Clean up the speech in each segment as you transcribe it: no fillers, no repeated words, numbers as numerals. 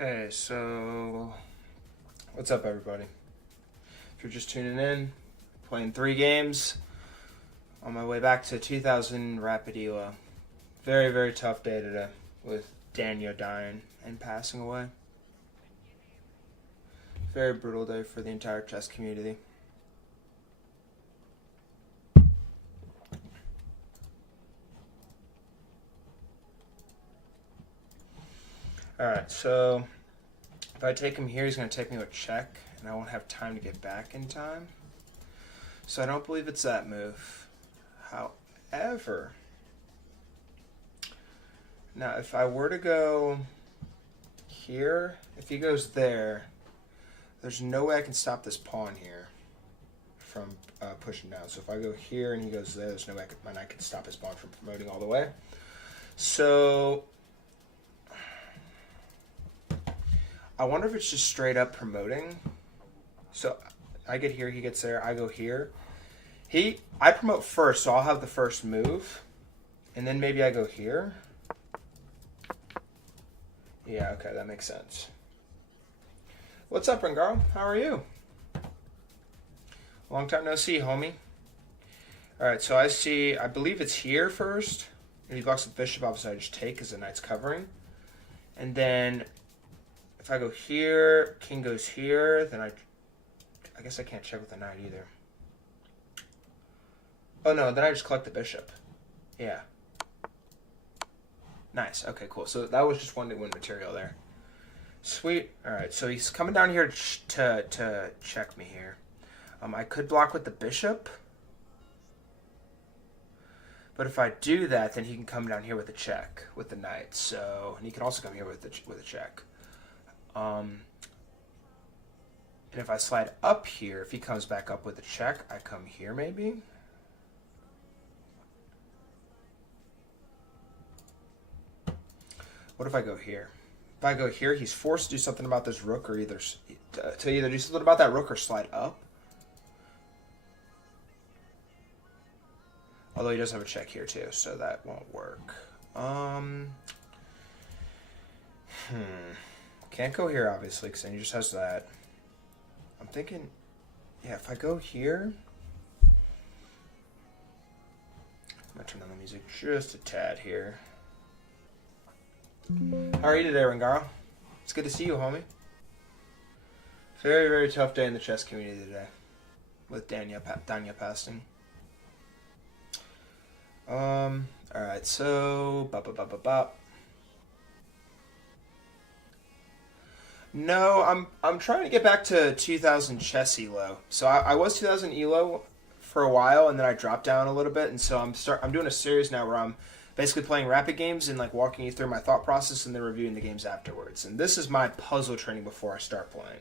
Okay, so what's up, everybody? If you're just tuning in, playing 3 games on my way back to 2000 Rapid ELO. Very, very tough day today with Daniel dying and passing away. Very brutal day for the entire chess community. Alright, so if I take him here, he's going to take me to a check, and I won't have time to get back in time. So I don't believe it's that move. However, now if I were to go here, if he goes there, there's no way I can stop this pawn here from pushing down. So if I go here and he goes there, there's no way I can stop his pawn from promoting all the way. So I wonder if it's just straight up promoting. So I get here, he gets there, I go here. I promote first, so I'll have the first move. And then maybe I go here. Yeah, okay, that makes sense. What's up, Rengaro? How are you? Long time no see, homie. Alright, so I believe it's here first. And he blocks the bishop, obviously I just take because the knight's covering. And then if I go here, king goes here, then I guess I can't check with the knight either. Oh no, then I just collect the bishop. Yeah. Nice. Okay, cool. So that was just one-to-win material there. Sweet. Alright, so he's coming down here to check me here. I could block with the bishop. But if I do that, then he can come down here with a check with the knight. So, and he can also come here with a check. And if I slide up here, if he comes back up with a check, I come here maybe. What if I go here? If I go here, he's forced to do something about this rook, or either do something about that rook or slide up. Although he does have a check here too, so that won't work. Can't go here, obviously, because then he just has that. I'm thinking, yeah, if I go here, I'm going to turn on the music just a tad here. How are you today, Rengaro? It's good to see you, homie. Very, very tough day in the chess community today with Danya passing. Alright, so No, I'm trying to get back to 2000 chess ELO. So I was 2000 ELO for a while, and then I dropped down a little bit, and so I'm doing a series now where I'm basically playing rapid games and like walking you through my thought process and then reviewing the games afterwards. And this is my puzzle training before I start playing.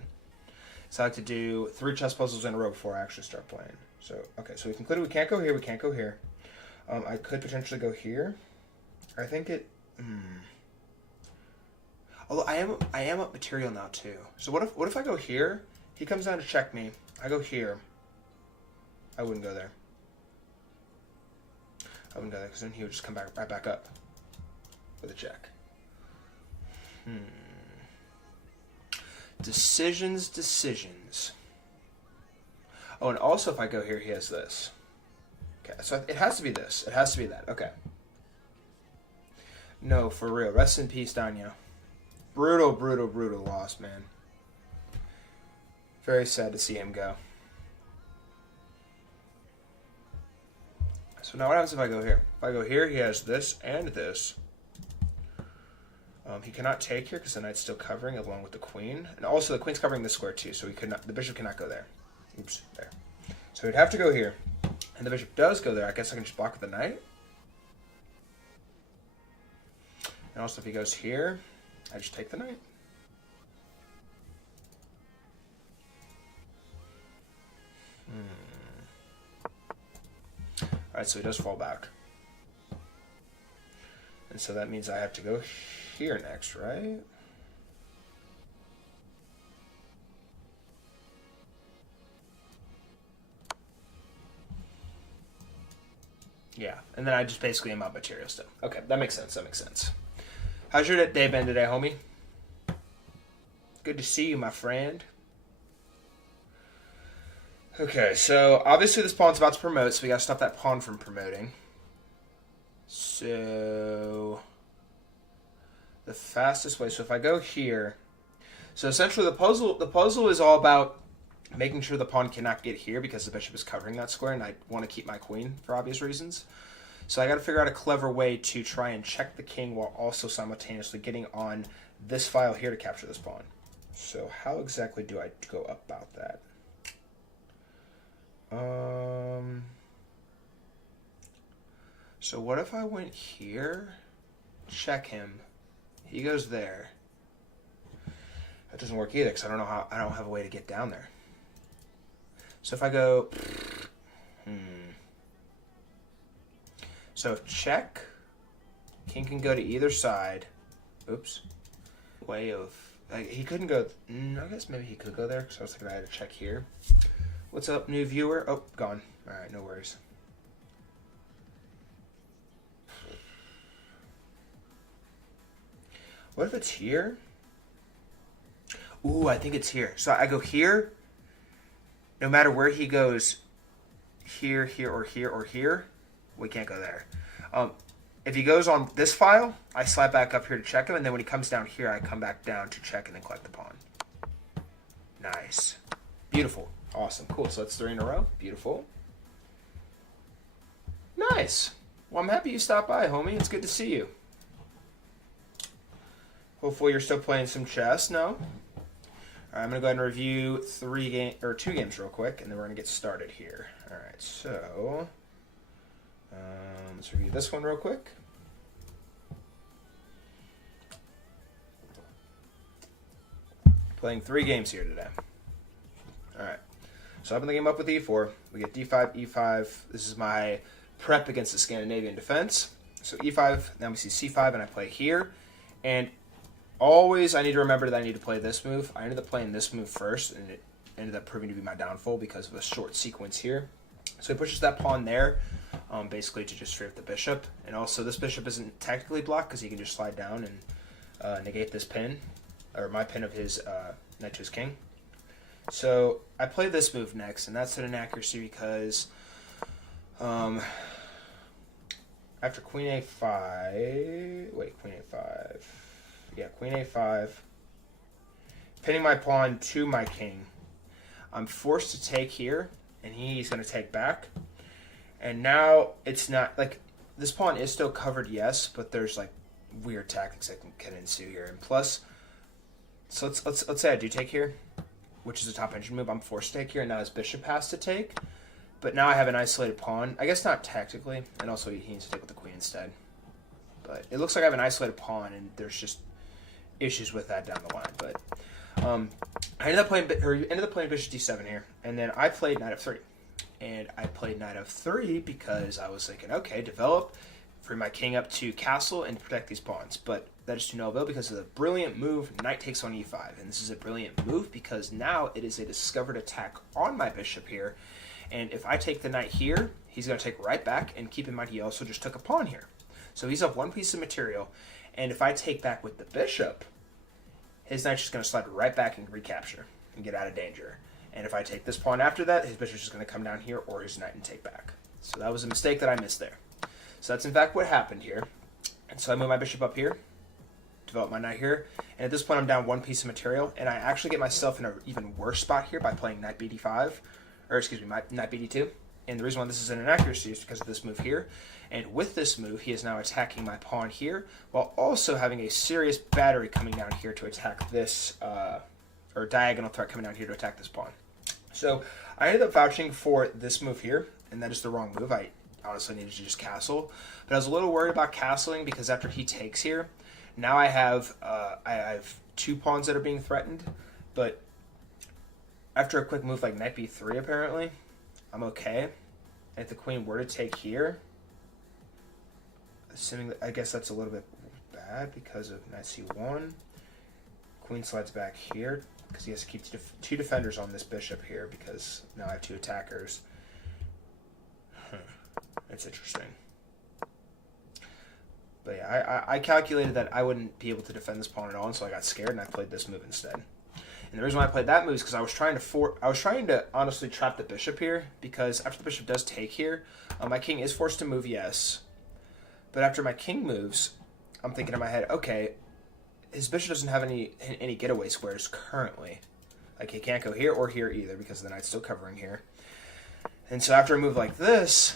So I like to do 3 chess puzzles in a row before I actually start playing. So okay, so we concluded we can't go here, we can't go here. I could potentially go here. I think it. Although I am up material now too. So what if I go here? He comes down to check me. I go here. I wouldn't go there. I wouldn't go there because then he would just come right back up with a check. Decisions. Oh, and also if I go here, he has this. Okay, so it has to be this. It has to be that. Okay. No, for real. Rest in peace, Danya. Brutal, brutal, brutal loss, man. Very sad to see him go. So now what happens if I go here? If I go here, he has this and this. He cannot take here because the knight's still covering along with the queen. And also the queen's covering this square too, so the bishop cannot go there. Oops, there. So he'd have to go here. And the bishop does go there. I guess I can just block with the knight. And also if he goes here, I just take the knight. Alright, so he does fall back. And so that means I have to go here next, right? Yeah, and then I just basically am out material still. Okay, that makes sense, How's your day been today, homie? Good to see you, my friend. Okay, so obviously this pawn's about to promote, so we gotta stop that pawn from promoting. So the fastest way. So if I go here, so essentially the puzzle is all about making sure the pawn cannot get here because the bishop is covering that square, and I want to keep my queen for obvious reasons. So I got to figure out a clever way to try and check the king while also simultaneously getting on this file here to capture this pawn. So how exactly do I go about that? So what if I went here, check him, he goes there. That doesn't work either because I don't have a way to get down there. So if I go, so if check, king can go to either side. Oops. Way of, like, he couldn't go, I guess maybe he could go there because I was thinking I had to check here. What's up, new viewer? Oh, gone. All right, no worries. What if it's here? Ooh, I think it's here. So I go here. No matter where he goes, here, here, or here, or here, we can't go there. If he goes on this file, I slide back up here to check him, and then when he comes down here, I come back down to check and then collect the pawn. Nice. Beautiful. Awesome. Cool. So that's 3 in a row. Beautiful. Nice. Well, I'm happy you stopped by, homie. It's good to see you. Hopefully you're still playing some chess. No? All right, I'm going to go ahead and review 2 games real quick, and then we're going to get started here. All right, so let's review this one real quick. Playing 3 games here today. All right. So I open the game up with e4. We get d5, e5. This is my prep against the Scandinavian defense. So e5, now we see c5, and I play here. And always I need to remember that I need to play this move. I ended up playing this move first, and it ended up proving to be my downfall because of a short sequence here. So he pushes that pawn there, basically to just free up the bishop. And also this bishop isn't technically blocked because he can just slide down and negate this pin, or my pin of his knight to his king. So I play this move next, and that's an inaccuracy because after queen a5, queen a5, pinning my pawn to my king, I'm forced to take here, and he's going to take back. And now it's not, like, this pawn is still covered, yes, but there's, like, weird tactics that can ensue here. And plus, so let's say I do take here, which is a top engine move. I'm forced to take here, and now his bishop has to take. But now I have an isolated pawn. I guess not technically, and also he needs to take with the queen instead. But it looks like I have an isolated pawn, and there's just issues with that down the line. But I ended up playing bishop d7 here, and then I played knight f3. And I played knight f3 because I was thinking, okay, develop, free my king up to castle, and protect these pawns. But that is to no avail because of the brilliant move, knight takes on e5. And this is a brilliant move because now it is a discovered attack on my bishop here. And if I take the knight here, he's going to take right back. And keep in mind, he also just took a pawn here. So he's up 1 piece of material. And if I take back with the bishop, his knight's just going to slide right back and recapture and get out of danger. And if I take this pawn after that, his bishop's just going to come down here or his knight and take back. So that was a mistake that I missed there. So that's in fact what happened here. And so I move my bishop up here, develop my knight here, and at this point I'm down 1 piece of material, and I actually get myself in an even worse spot here by playing knight bd5, or excuse me, knight bd2. And the reason why this is an inaccuracy is because of this move here. And with this move, he is now attacking my pawn here, while also having a serious battery coming down here to attack this, or diagonal threat coming down here to attack this pawn. So I ended up vouching for this move here, and that is the wrong move. I honestly needed to just castle. But I was a little worried about castling because after he takes here, now I have 2 pawns that are being threatened. But after a quick move like knight b3, apparently, I'm okay. And if the queen were to take here, assuming that, I guess that's a little bit bad because of knight c1. Queen slides back here because he has to keep 2 defenders on this bishop here because now I have 2 attackers. That's interesting. But yeah, I calculated that I wouldn't be able to defend this pawn at all, and so I got scared and I played this move instead. And the reason why I played that move is because I was trying to honestly trap the bishop here, because after the bishop does take here, my king is forced to move, yes. But after my king moves, I'm thinking in my head, okay, his bishop doesn't have any getaway squares currently. Like, he can't go here or here either because the knight's still covering here. And so after a move like this,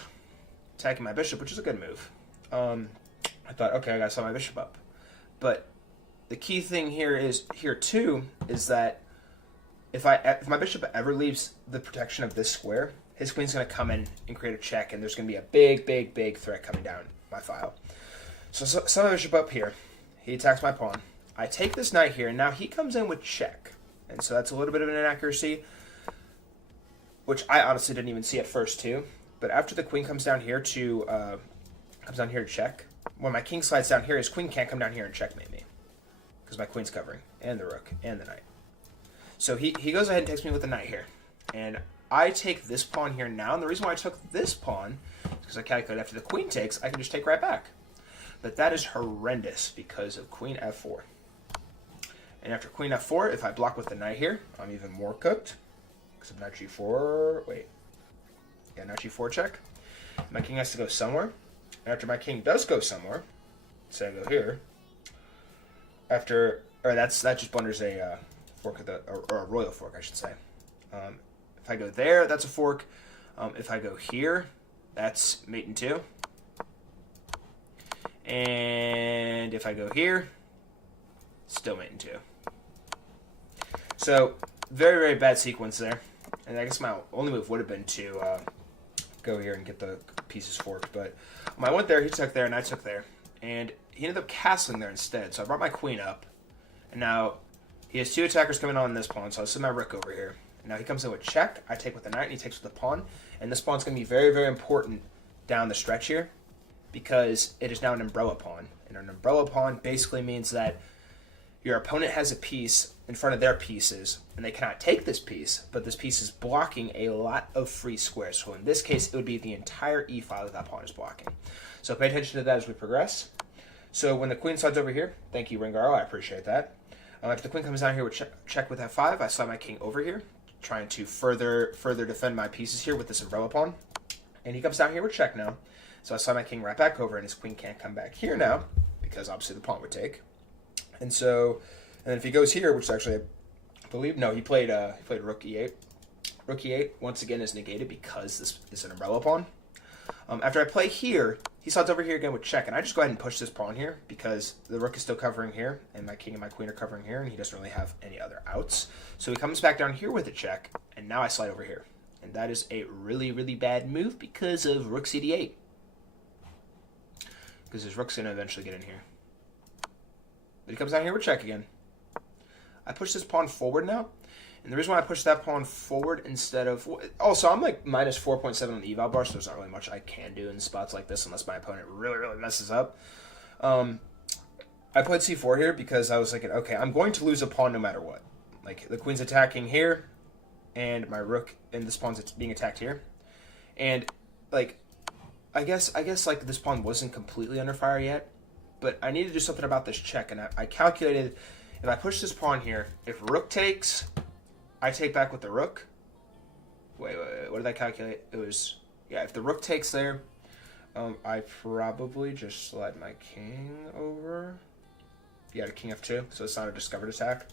attacking my bishop, which is a good move, I thought, okay, I gotta set my bishop up. But the key thing here too is that if my bishop ever leaves the protection of this square, his queen's gonna come in and create a check, and there's gonna be a big threat coming down my file. So set my bishop up here. He attacks my pawn. I take this knight here, and now he comes in with check. And so that's a little bit of an inaccuracy, which I honestly didn't even see at first too. But after the queen comes down here to check, when my king slides down here, his queen can't come down here and checkmate me because my queen's covering, and the rook, and the knight. So he goes ahead and takes me with the knight here. And I take this pawn here now, and the reason why I took this pawn is because I calculate after the queen takes, I can just take right back. But that is horrendous because of queen f4. And after queen f4, if I block with the knight here, I'm even more cooked. Because of knight g4, knight g4 check. My king has to go somewhere. And after my king does go somewhere, say I go here, that just blunders a fork or a royal fork, I should say. If I go there, that's a fork. If I go here, that's mate in 2. And if I go here, still mate in 2. So, very bad sequence there. And I guess my only move would have been to go here and get the pieces forked. But when I went there, he took there, and I took there. And he ended up castling there instead. So I brought my queen up. And now he has 2 attackers coming on this pawn, so I send my rook over here. And now he comes in with check. I take with the knight, and he takes with the pawn. And this pawn's going to be very important down the stretch here, because it is now an umbrella pawn. And an umbrella pawn basically means that your opponent has a piece in front of their pieces, and they cannot take this piece, but this piece is blocking a lot of free squares. So in this case, it would be the entire e file that pawn is blocking. So pay attention to that as we progress. So when the queen slides over here, thank you, Ringaro, I appreciate that. After the queen comes down here with check with f5, I slide my king over here, trying to further defend my pieces here with this umbrella pawn. And he comes down here with check now. So I slide my king right back over, and his queen can't come back here now, because obviously the pawn would take. And then if he goes here, which actually, I believe, no, he played rook e8. Rook e8, once again, is negated because this is an umbrella pawn. After I play here, he slides over here again with check, and I just go ahead and push this pawn here because the rook is still covering here, and my king and my queen are covering here, and he doesn't really have any other outs. So he comes back down here with a check, and now I slide over here. And that is a really bad move because of rook cd8. Because his rook's going to eventually get in here. But he comes down here with check again. I push this pawn forward now. And the reason why I push that pawn forward instead of... Also, I'm like minus 4.7 on the eval bar, so there's not really much I can do in spots like this unless my opponent really messes up. I played c4 here because I was thinking, okay, I'm going to lose a pawn no matter what. Like, the queen's attacking here, and my rook and this pawn's being attacked here. And, like, I guess like this pawn wasn't completely under fire yet, but I need to do something about this check, and I calculated if I push this pawn here, if rook takes, I take back with the rook. Wait, what did I calculate? It was, yeah, if the rook takes there, I probably just slide my king over. Yeah, to king f2, so it's not a discovered attack.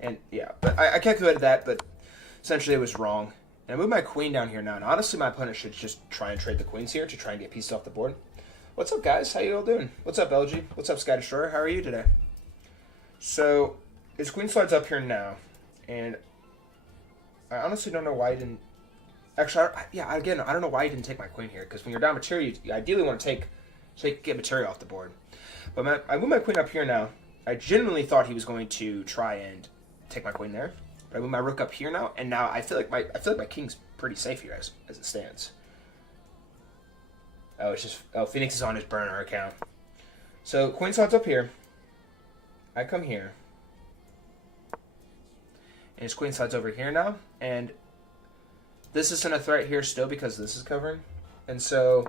And yeah, but I calculated that, but essentially it was wrong. And I moved my queen down here now, and honestly my opponent should just try and trade the queens here to try and get pieces off the board. What's up, guys? How you all doing? What's up, LG? What's up, Sky Destroyer? How are you today? So, his queen slides up here now, and I honestly don't know why he didn't... Actually, I don't know why he didn't take my queen here, because when you're down material, you ideally want to get material off the board. But I moved my queen up here now. I genuinely thought he was going to try and take my queen there. But I moved my rook up here now, and now I feel like my king's pretty safe here as it stands. Oh, Phoenix is on his burner account. So queen slides up here. I come here. And his queen slides over here now. And this isn't a threat here still because this is covering. And so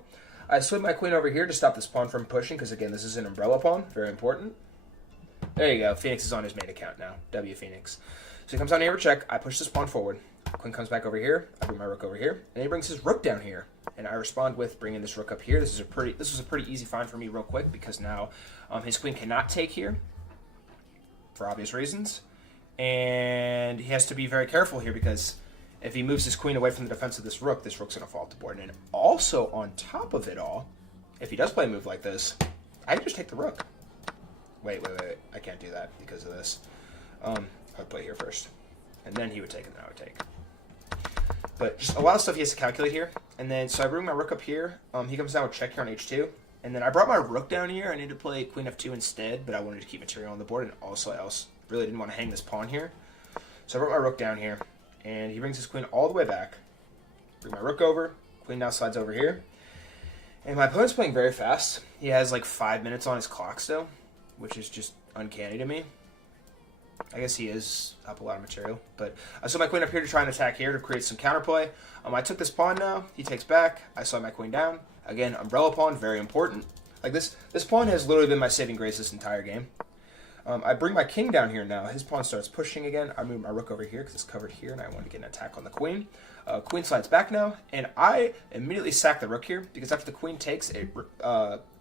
I slid my queen over here to stop this pawn from pushing because, again, this is an umbrella pawn. Very important. There you go. Phoenix is on his main account now. W Phoenix. So he comes down here with check. I push this pawn forward. Queen comes back over here. I bring my rook over here, and he brings his rook down here. And I respond with bringing this rook up here. This was a pretty easy find for me real quick because now his queen cannot take here for obvious reasons, and he has to be very careful here because if he moves his queen away from the defense of this rook's going to fall off the board. And also on top of it all, if he does play a move like this, I can just take the rook. Wait. I can't do that because of this. I would play here first, and then he would take, and then I would take. But just a lot of stuff he has to calculate here. And then, so I bring my rook up here. He comes down with check here on h2. And then I brought my rook down here. I need to play queen f2 instead, but I wanted to keep material on the board. And also, I really didn't want to hang this pawn here. So I brought my rook down here. And he brings his queen all the way back. Bring my rook over. Queen now slides over here. And my opponent's playing very fast. He has like 5 minutes on his clock still, which is just uncanny to me. I guess he is up a lot of material. But I saw my queen up here to try and attack here to create some counterplay. I took this pawn now. He takes back. I slide my queen down. Again, umbrella pawn, very important. Like this pawn has literally been my saving grace this entire game. I bring my king down here now. His pawn starts pushing again. I move my rook over here because it's covered here, and I want to get an attack on the queen. Queen slides back now, and I immediately sack the rook here because after the queen takes, it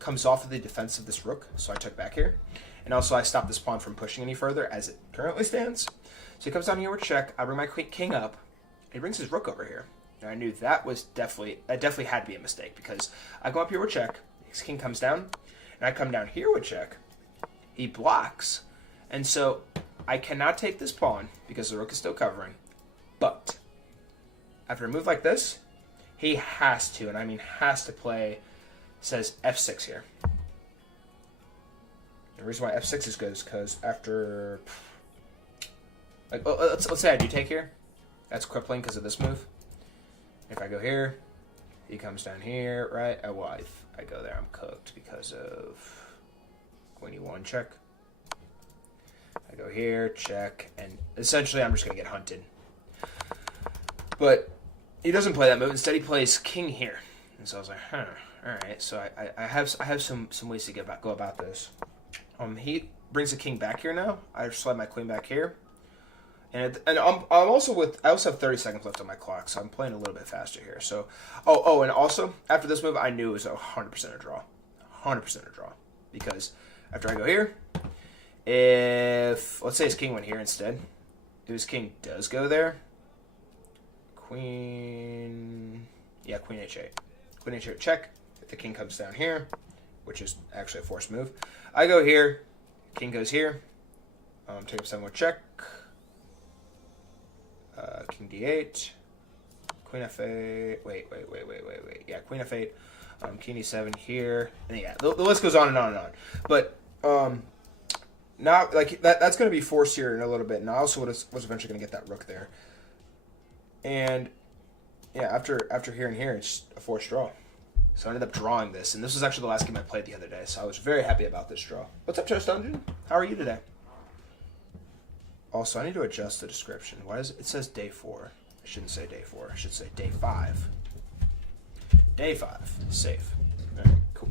comes off of the defense of this rook, so I took back here. And also I stop this pawn from pushing any further as it currently stands. So he comes down here with check. I bring my king up, and he brings his rook over here. And I knew that definitely had to be a mistake because I go up here with check. His king comes down, and I come down here with check. He blocks, and so I cannot take this pawn because the rook is still covering. But after a move like this, he has to, and I mean has to play, says f6 here. The reason why f6 is good is because after, like, let's say I do take here. That's crippling because of this move. If I go here, he comes down here, right? Well, if I go there, I'm cooked because of queen e1 check. I go here, check, and essentially I'm just going to get hunted. But he doesn't play that move. Instead, he plays king here. And so I was like, all right. So I have some ways to go about this. He brings the king back here now. I slide my queen back here. And I also have 30 seconds left on my clock, so I'm playing a little bit faster here. So, and also, after this move, I knew it was 100% a draw. 100% a draw. Because after I go here, let's say his king went here instead. If his king does go there, queen h8. Queen h8 check. If the king comes down here, which is actually a forced move, I go here, king goes here, take up 7 with check, king d8, queen f8, wait, yeah, queen f8, king e7 here, and yeah, the list goes on and on and on. But now, like, that's going to be forced here in a little bit, and I also was eventually going to get that rook there. And yeah, after here and here, it's a forced draw. So I ended up drawing this, and this was actually the last game I played the other day, so I was very happy about this draw. What's up, Chess Dungeon? How are you today? Also, I need to adjust the description. Why does it says day 4? I shouldn't say day 4. I should say day 5. Day 5. Safe. All right, cool.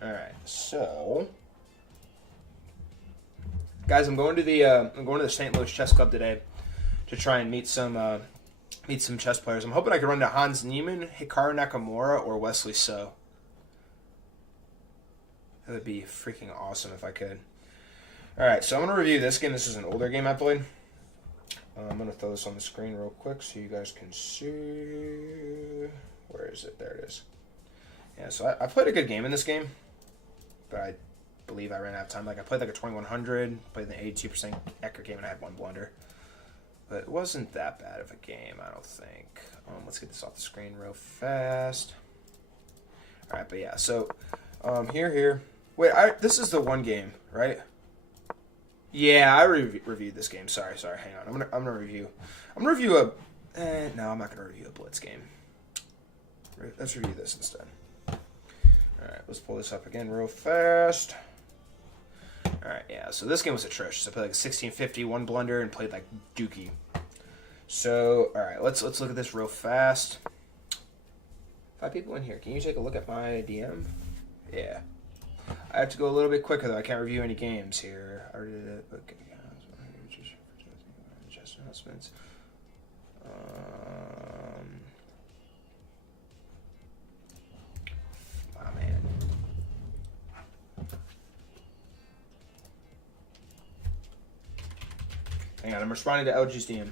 All right, so guys, I'm going to the St. Louis Chess Club today to try and meet some chess players. I'm hoping I can run into Hans Niemann, Hikaru Nakamura, or Wesley So. That would be freaking awesome if I could. Alright, so I'm going to review this game. This is an older game I played. I'm going to throw this on the screen real quick so you guys can see. Where is it? There it is. Yeah, so I played a good game in this game, but I believe I ran out of time. Like, I played like a 2100, played an 82% Ecker game, and I had 1 blunder. But it wasn't that bad of a game, I don't think. Let's get this off the screen real fast. All right, but yeah, so here. Wait, this is the one game, right? Yeah, I reviewed this game. Sorry. Hang on. I'm gonna review. I'm gonna review a. No, I'm not gonna review a blitz game. Let's review this instead. All right, let's pull this up again real fast. All right, yeah. So this game was atrocious. I played like 1650, 1 blunder, and played like dookie. So, all right, let's look at this real fast. 5 people in here. Can you take a look at my DM? Yeah. I have to go a little bit quicker though. I can't review any games here. I already did it. Okay. adjustments. Oh, man. Hang on, I'm responding to LG's DM.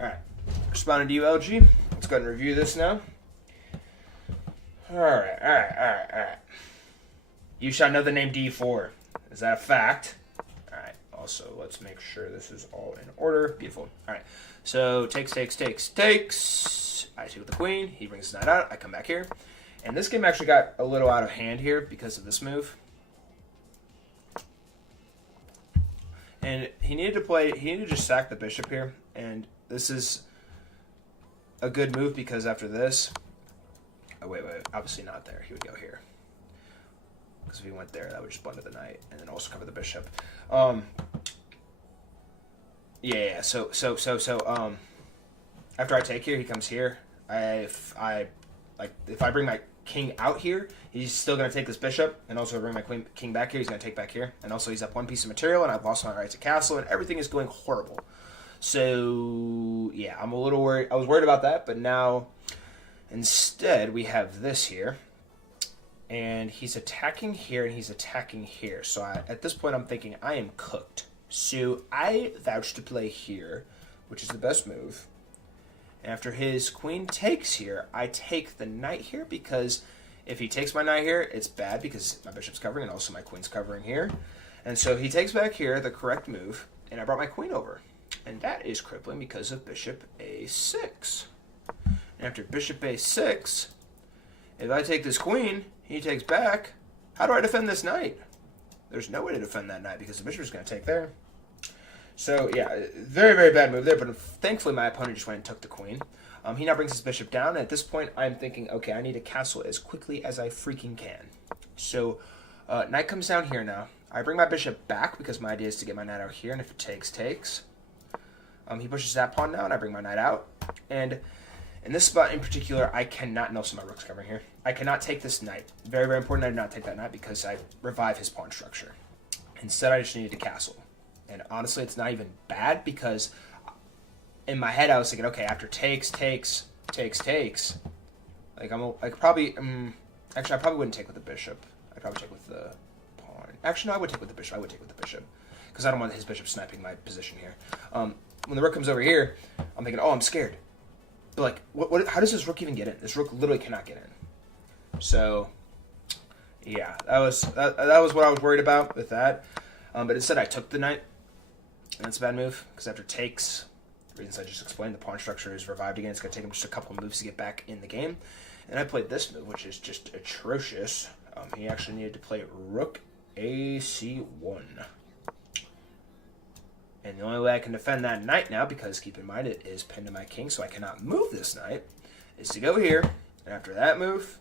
Alright, responding to you, LG. Let's go ahead and review this now. Alright. You shall know the name D4. Is that a fact? Alright, also, let's make sure this is all in order. Beautiful. Alright, so takes. I take with the queen. He brings his knight out. I come back here. And this game actually got a little out of hand here because of this move. And he needed to just sack the bishop here. And this is a good move because after this... Oh, wait. Obviously not there. He would go here. Because if he went there, that would just blunder the knight. And then also cover the bishop. Yeah. So, after I take here, he comes here. If I bring my king out here, he's still going to take this bishop. And also bring my king back here, he's going to take back here. And also he's up one piece of material, and I've lost my right to castle, and everything is going horrible. So, yeah, I'm a little worried. I was worried about that, but now... Instead, we have this here, and he's attacking here, and he's attacking here. So at this point, I'm thinking I am cooked. So I vouch to play here, which is the best move. And after his queen takes here, I take the knight here, because if he takes my knight here, it's bad because my bishop's covering, and also my queen's covering here. And so he takes back here, the correct move, and I brought my queen over. And that is crippling because of bishop a6. And after bishop a6, if I take this queen, he takes back. How do I defend this knight? There's no way to defend that knight because the bishop is going to take there. So, yeah, very, very bad move there. But thankfully, my opponent just went and took the queen. He now brings his bishop down. And at this point, I'm thinking, okay, I need a castle as quickly as I freaking can. So, knight comes down here now. I bring my bishop back because my idea is to get my knight out here. And if it takes, takes. He pushes that pawn now, and I bring my knight out. And... in this spot in particular, I cannot... No, so my rook's covering here. I cannot take this knight. Very, very important I do not take that knight because I revive his pawn structure. Instead, I just needed to castle. And honestly, it's not even bad because in my head, I was thinking, okay, after takes... Like, probably... actually, I probably wouldn't take with the bishop. I'd probably take with the pawn. Actually, no, I would take with the bishop. Because I don't want his bishop sniping my position here. When the rook comes over here, I'm thinking, oh, I'm scared. But like, how does this rook even get in? This rook literally cannot get in. So, yeah, that was what I was worried about with that. But instead, I took the knight, and that's a bad move because after takes, the reasons I just explained, the pawn structure is revived again. It's gonna take him just a couple of moves to get back in the game. And I played this move, which is just atrocious. He actually needed to play rook ac1. And the only way I can defend that knight now, because keep in mind it is pinned to my king, so I cannot move this knight, is to go here. And after that move,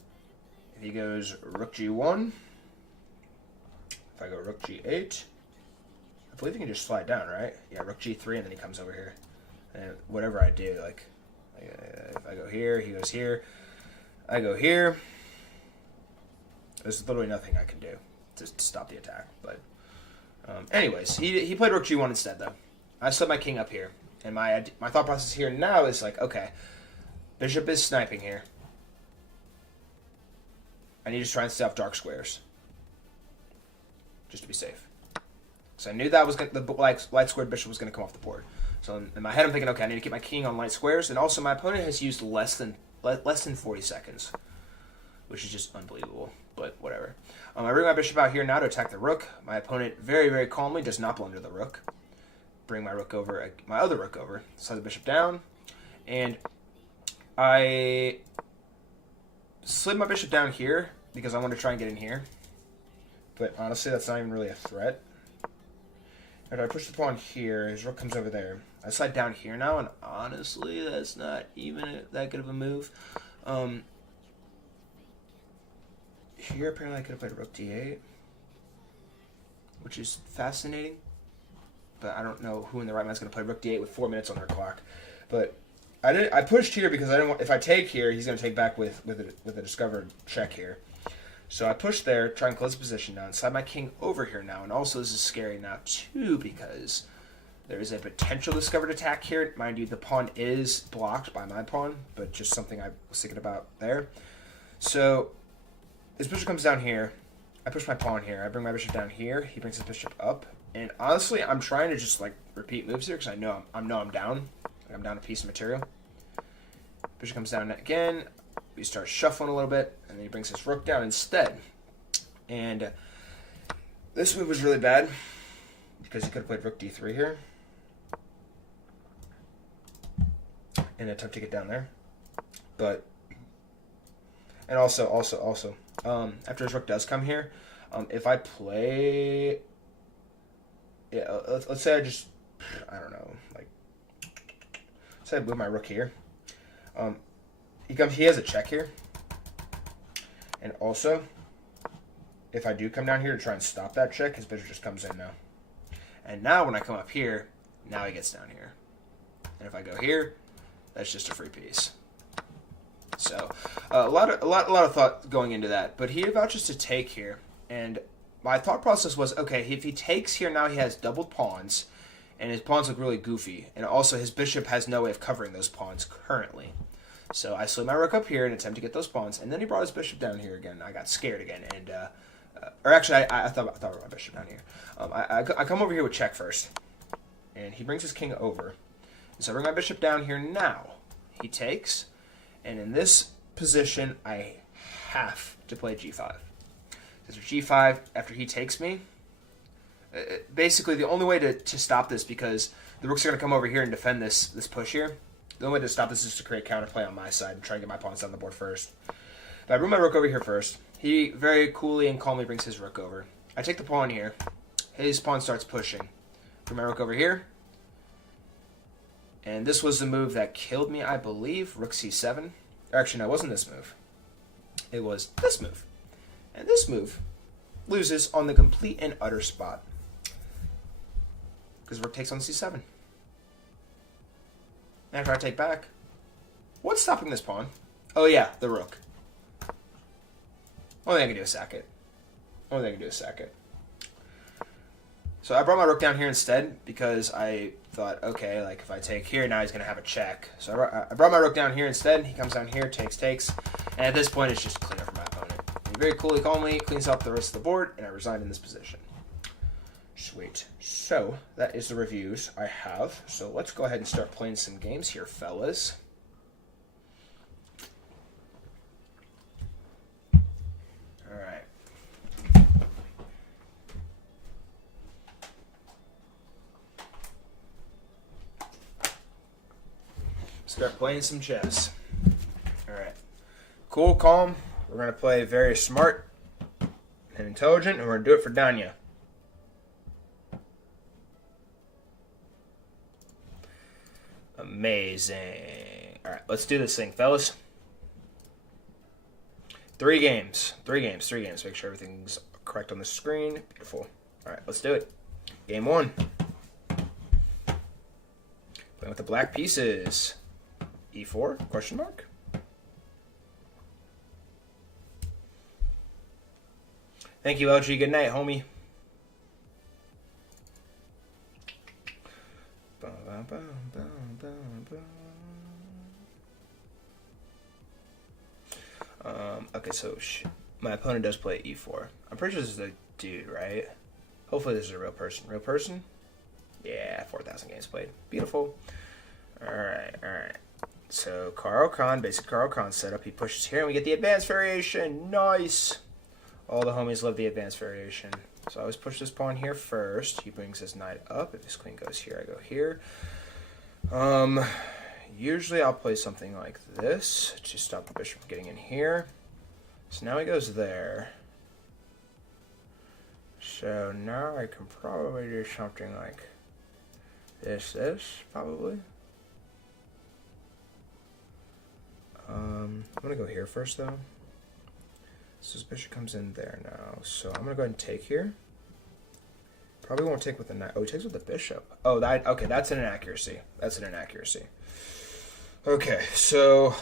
if he goes rook g1, if I go rook g8, I believe he can just slide down, right? Yeah, rook g3, and then he comes over here. And whatever I do, like if I go here, he goes here. I go here. There's literally nothing I can do to stop the attack, but... anyways, he played rook g1 instead, though. I set my king up here. And my thought process here now is like, okay, bishop is sniping here. I need to try and stay off dark squares. Just to be safe. So I knew that was the light squared bishop was going to come off the board. So in my head, I'm thinking, okay, I need to keep my king on light squares. And also, my opponent has used less than 40 seconds. Which is just unbelievable. But whatever. I bring my bishop out here now to attack the rook. My opponent very, very calmly does not blunder the rook. Bring my rook over, my other rook over. Slide the bishop down. And I slid my bishop down here because I want to try and get in here. But honestly, that's not even really a threat. And I push the pawn here, his rook comes over there. I slide down here now, and honestly, that's not even that good of a move. Here, apparently, I could have played rook d8, which is fascinating. but I don't know who in the right mind's going to play rook d8 with 4 minutes on their clock. But I pushed here because I didn't want, if I take here, he's going to take back with a discovered check here. So I pushed there, try and close the position down, slide my king over here now, and also this is scary now too because there is a potential discovered attack here. Mind you, the pawn is blocked by my pawn, but just something I was thinking about there. So his bishop comes down here. I push my pawn here. I bring my bishop down here. He brings his bishop up. And honestly, I'm trying to just like repeat moves here because I know I'm down. Like, I'm down a piece of material. Bishop comes down again. We start shuffling a little bit, and then he brings his rook down instead. And this move was really bad because he could have played rook d3 here in an attempt to get down there. But and also after his rook does come here, if I play, yeah, let's say I don't know, like, say I move my rook here. He has a check here, and also, if I do come down here to try and stop that check, his bishop just comes in now. And now when I come up here, now he gets down here. And if I go here, that's just a free piece. So a lot of thought going into that. But he vouches to take here, and my thought process was, okay, if he takes here, now he has doubled pawns, and his pawns look really goofy. And also his bishop has no way of covering those pawns currently. So I slid my rook up here and attempt to get those pawns, and then he brought his bishop down here again. I got scared again, and or actually, I thought about my bishop down here. I come over here with check first, and he brings his king over. So I bring my bishop down here now. He takes, and in this position, I have to play g5. Because g5, after he takes me, basically the only way to stop this, because the rooks are going to come over here and defend this push here. The only way to stop this is to create counterplay on my side and try and get my pawns down the board first. But I bring my rook over here first. He very coolly and calmly brings his rook over. I take the pawn here. His pawn starts pushing. Bring my rook over here. And this was the move that killed me, I believe. Rook c7. Or actually, no, it wasn't this move. It was this move. And this move loses on the complete and utter spot. Because rook takes on c7. After I take back, what's stopping this pawn? Oh yeah, the rook. Only thing I can do is sack it. Only thing I can do is sack it. So I brought my rook down here instead because I thought, okay, like if I take here, now he's going to have a check. So I brought my rook down here instead. He comes down here, takes. And at this point, it's just cleaner for my opponent. He very coolly, calmly cleans up the rest of the board, and I resigned in this position. Sweet. So that is the reviews I have. So let's go ahead and start playing some games here, fellas. All right. Start playing some chess. All right. Cool, calm. We're going to play very smart and intelligent, and we're going to do it for Danya. Amazing. All right, let's do this thing, fellas. Three games. Make sure everything's correct on the screen. Beautiful. All right, let's do it. Game one. Playing with the black pieces. E4, question mark. Thank you, LG. Good night, homie. Okay, so my opponent does play e4. I'm pretty sure this is a dude, right? Hopefully this is a real person. Real person? Yeah, 4,000 games played. Beautiful. Alright. So Carl Khan, basic Carl Khan setup. He pushes here and we get the advanced variation. Nice! All the homies love the advanced variation. So I always push this pawn here first. He brings his knight up. If his queen goes here, I go here. Usually I'll play something like this to stop the bishop from getting in here. So now he goes there. So now I can probably do something like this, probably. I'm going to go here first, though. So his bishop comes in there now. So I'm going to go ahead and take here. Probably won't take with the knight. Oh, he takes with the bishop. Oh, that okay. That's an inaccuracy. That's an inaccuracy. Okay, so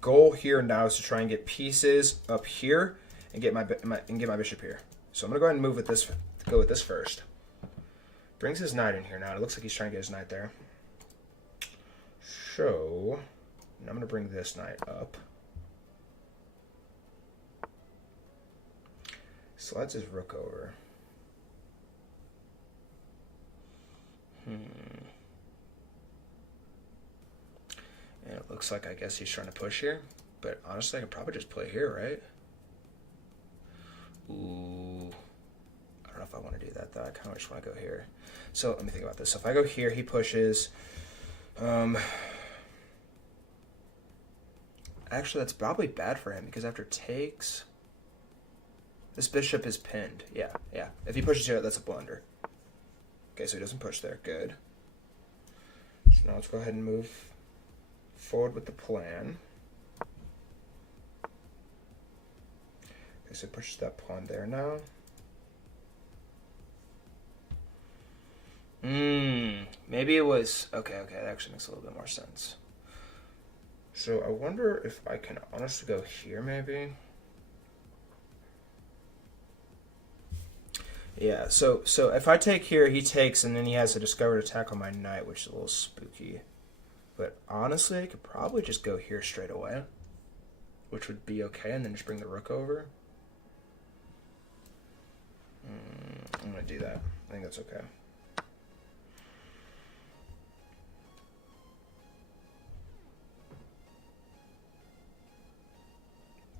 goal here now is to try and get pieces up here and get my bishop here. So I'm gonna go ahead and move with this. Go with this first. Brings his knight in here now. It looks like he's trying to get his knight there. So I'm gonna bring this knight up. Slides his rook over. And it looks like, I guess he's trying to push here. But honestly, I could probably just play here, right? Ooh. I don't know if I want to do that, though. I kind of just want to go here. So let me think about this. So if I go here, he pushes. Actually, that's probably bad for him, because after takes... This bishop is pinned. Yeah. If he pushes here, that's a blunder. Okay, so he doesn't push there. Good. So now let's go ahead and move forward with the plan. Okay, so pushes that pawn there now. Maybe it was... Okay, that actually makes a little bit more sense. So I wonder if I can honestly go here, maybe. Yeah, so if I take here, he takes, and then he has a discovered attack on my knight, which is a little spooky. But honestly, I could probably just go here straight away, which would be okay, and then just bring the rook over. I'm going to do that. I think that's okay.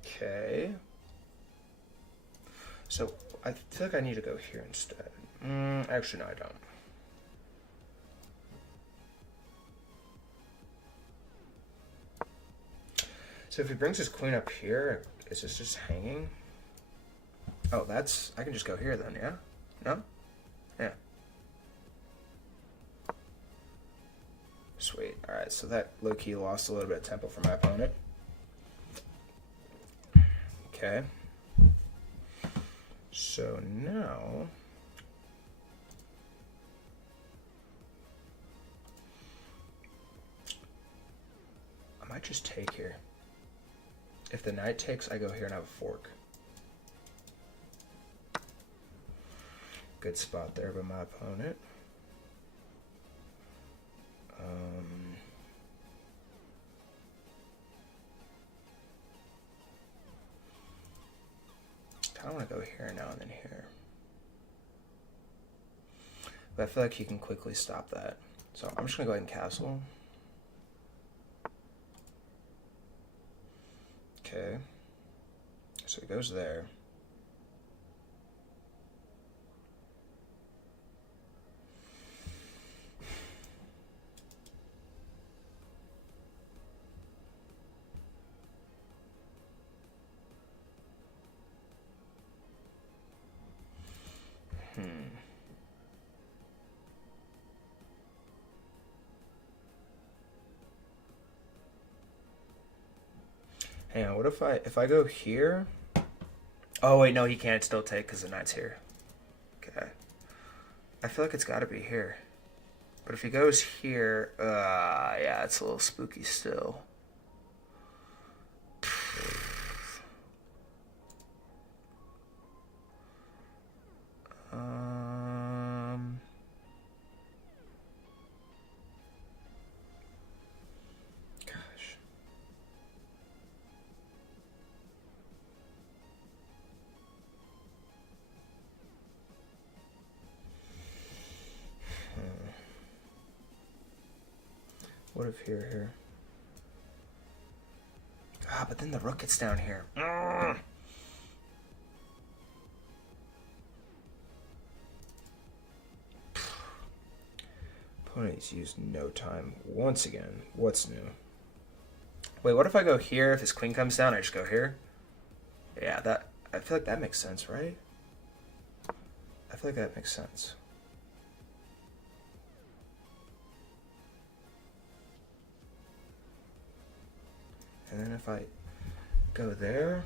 Okay. So I feel like I need to go here instead. Actually, no, I don't. So if he brings his queen up here, is this just hanging? Oh, that's... I can just go here then, yeah? No? Yeah. Sweet. Alright, so that low-key lost a little bit of tempo for my opponent. Okay. So now... I might just take here. If the knight takes, I go here and have a fork. Good spot there by my opponent. I want to go here now and then here. But I feel like he can quickly stop that. So I'm just going to go ahead and castle. Okay. So he goes there. Hang on, what if I go here? Oh wait, no, he can't still take because the knight's here. Okay. I feel like it's got to be here. But if he goes here, yeah, it's a little spooky still. Gosh. What if here? Ah, but then the rook gets down here. Opponent's used no time once again. What's new? Wait, what if I go here? If his queen comes down, I just go here? Yeah, that... I feel like that makes sense, right? I feel like that makes sense. And then if I go there...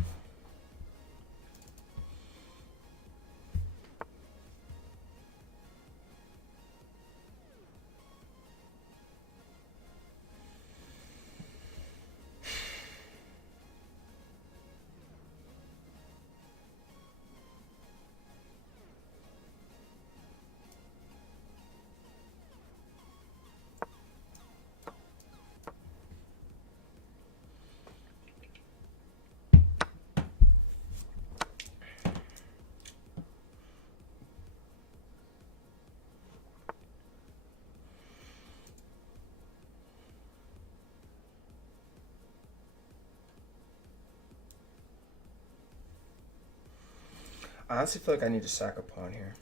I honestly feel like I need to sack a pawn here.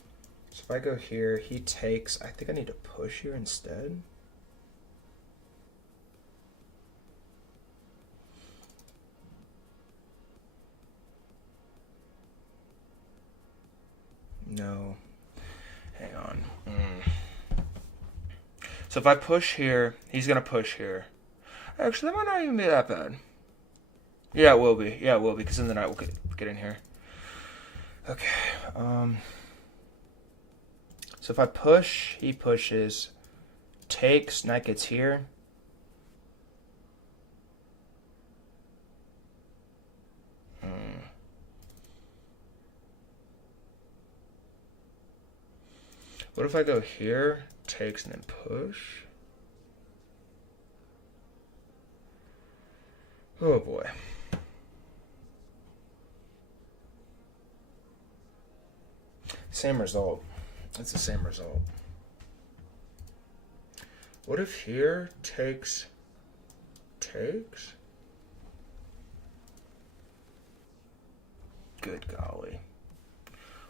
So if I go here, he takes. I think I need to push here instead. No. Hang on. So if I push here, he's going to push here. Actually, that might not even be that bad. Yeah, it will be. Yeah, it will be, because then the knight will get in here. Okay. So if I push, he pushes, takes, knight gets here. What if I go here, takes, and then push? Oh boy. Same result. It's the same result. What if here takes? Good golly.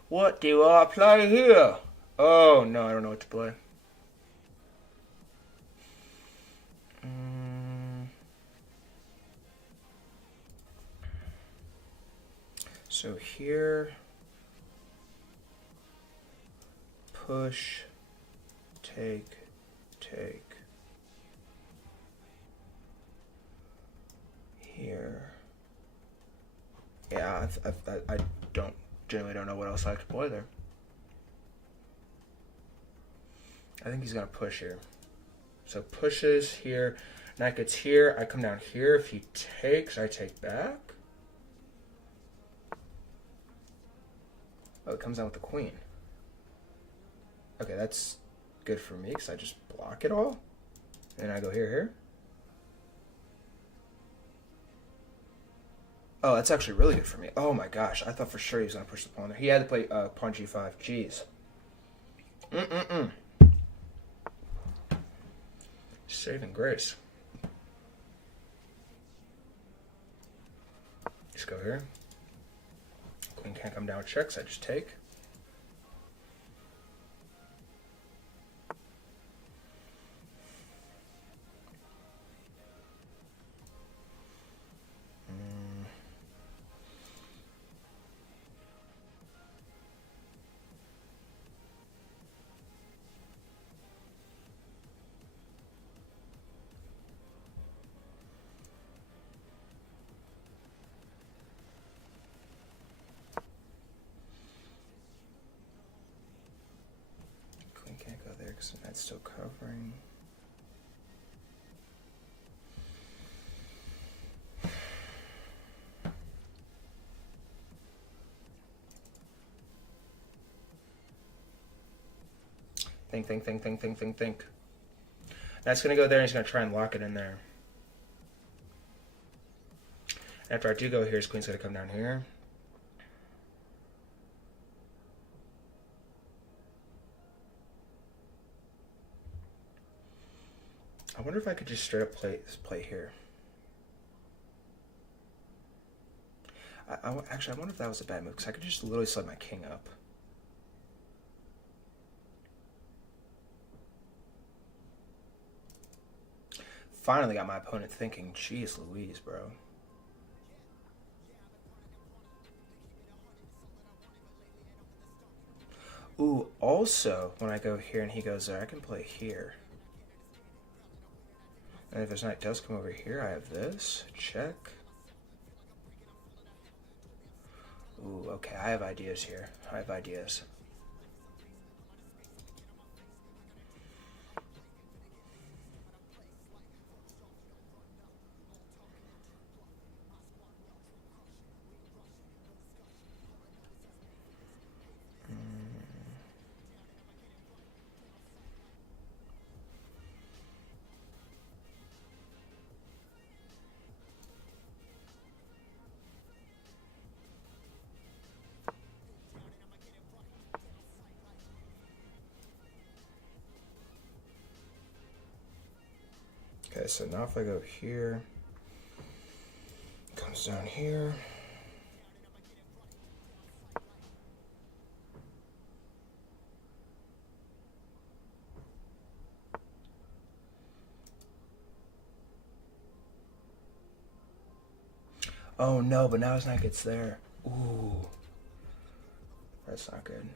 What do I play here? Oh no, I don't know what to play. So here, push, take. Here. Yeah, I generally don't know what else I could play there. I think he's going to push here. So pushes here, knight gets here, I come down here. If he takes, I take back. Oh, it comes down with the queen. Okay, that's good for me because I just block it all. And I go here. Oh, that's actually really good for me. Oh my gosh, I thought for sure he was going to push the pawn there. He had to play pawn g5. Jeez. Saving grace. Just go here. Queen can't come down with checks, I just take. Can't go there because the knight's still covering. Think. That's going to go there and he's going to try and lock it in there. After I do go here, his queen's going to come down here. I wonder if I could just straight up play here. Actually, I wonder if that was a bad move, because I could just literally slide my king up. Finally got my opponent thinking, jeez Louise, bro. Ooh, also, when I go here and he goes there, I can play here. And if his knight does come over here, I have this. Check. Ooh, okay, I have ideas here. I have ideas. Okay, so now if I go here, comes down here. Oh no, but now his knight gets there. Ooh. That's not good.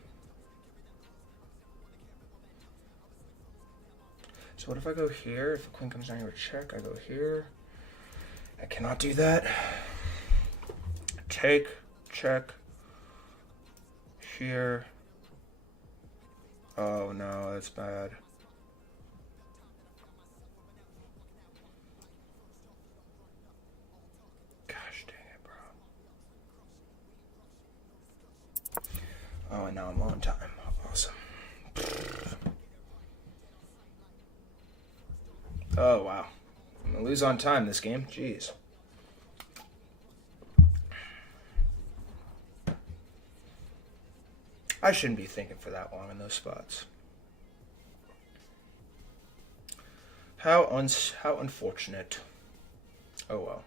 So what if I go here? If the queen comes down here with check, I go here. I cannot do that. Take, check. Here. Oh no, that's bad. Gosh dang it, bro. Oh, and now I'm on time. Awesome. Oh, wow. I'm gonna lose on time this game. Jeez. I shouldn't be thinking for that long in those spots. How unfortunate. Oh well.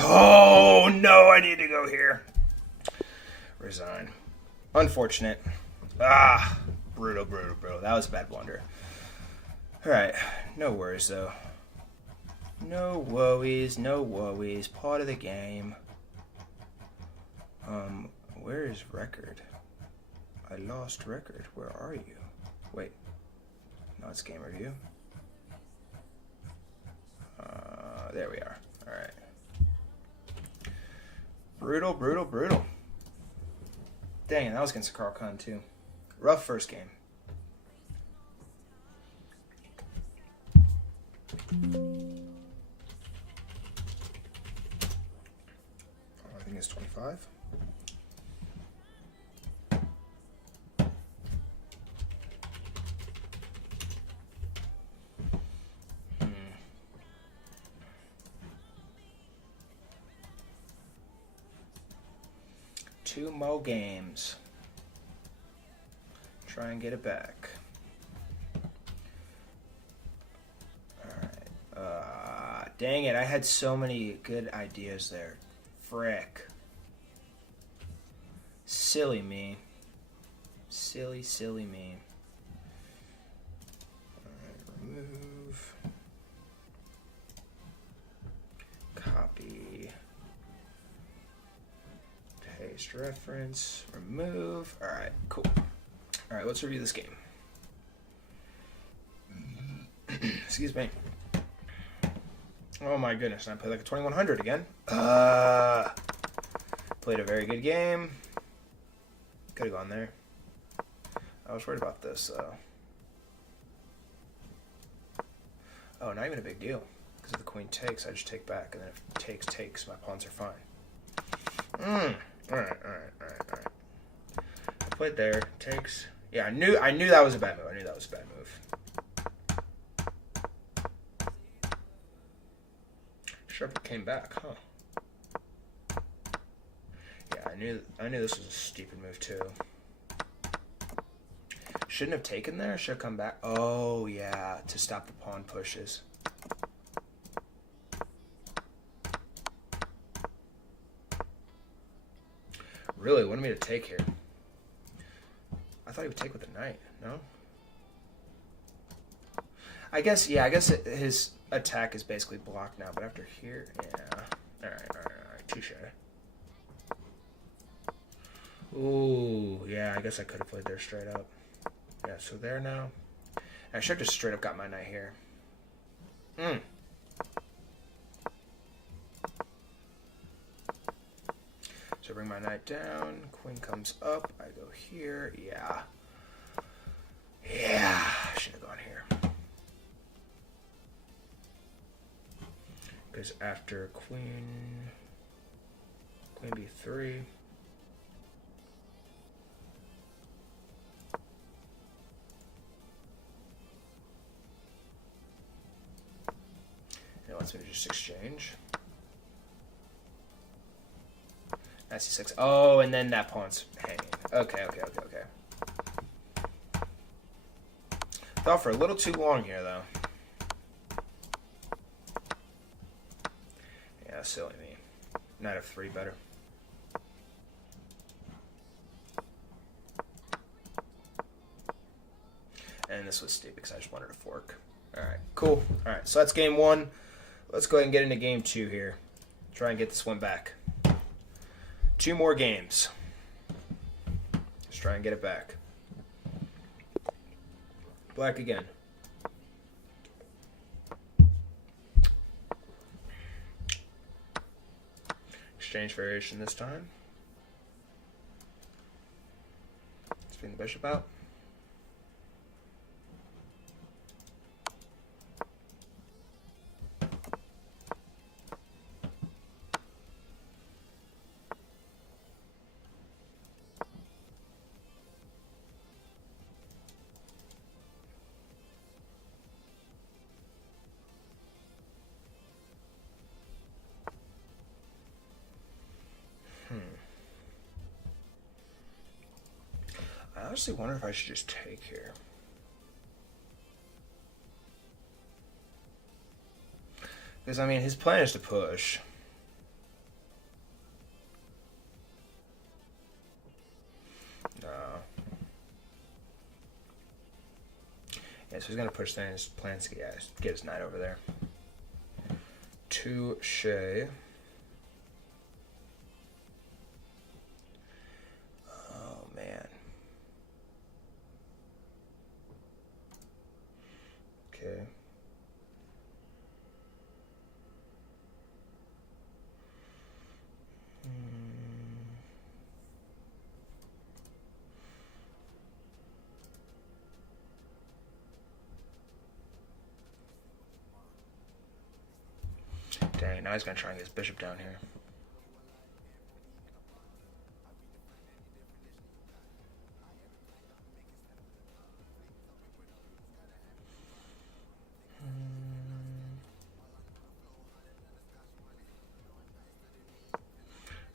Oh no, I need to go here. Resign. Unfortunate. Ah, brutal. That was a bad blunder. Alright, no worries though. No worries. Part of the game. Where is record? I lost record. Where are you? Wait. No, it's game review. There we are. Alright. Brutal. Dang it, that was against Carl Khan too. Rough first game. I think it's 25. Two more games. Try and get it back. Alright. Dang it, I had so many good ideas there. Frick. Silly me. Silly me. Alright, remove. Copy. Paste reference. Remove. Alright, cool. Alright, let's review this game. Excuse me. Oh my goodness, I played like a 2100 again. Played a very good game. Could have gone there. I was worried about this, though. Oh, not even a big deal. Because if the queen takes, I just take back. And then if it takes, my pawns are fine. Alright. I played there. Takes. Yeah, I knew that was a bad move. Shepherd came back, huh? Yeah, I knew this was a stupid move too. Shouldn't have taken there. Should have come back. Oh yeah, to stop the pawn pushes. Really wanted me to take here. I thought he would take with the knight. No. I guess his attack is basically blocked now. But after here, yeah. All right. Touche. Ooh, yeah, I guess I could have played there straight up. Yeah, so there now. I should have just straight up got my knight here. Hmm. So bring my knight down, queen comes up, I go here, yeah. Yeah, I should have gone here. Because after queen b3. It wants me to just exchange. Knight c6. Oh, and then that pawn's hanging. Okay. Thought for a little too long here, though. Yeah, silly me. Knight f3 better. And this was stupid because I just wanted to fork. Alright, cool. Alright, so that's game one. Let's go ahead and get into game two here. Try and get this one back. 2 more games. Let's try and get it back. Black again. Exchange variation this time. Let's bring the bishop out. I honestly wonder if I should just take here. Because, I mean, his plan is to push. No. Yeah, so he's going to push there, and his plan is to get his knight over there. Touche. Oh, man. Okay. Dang, now he's going to try and get his bishop down here.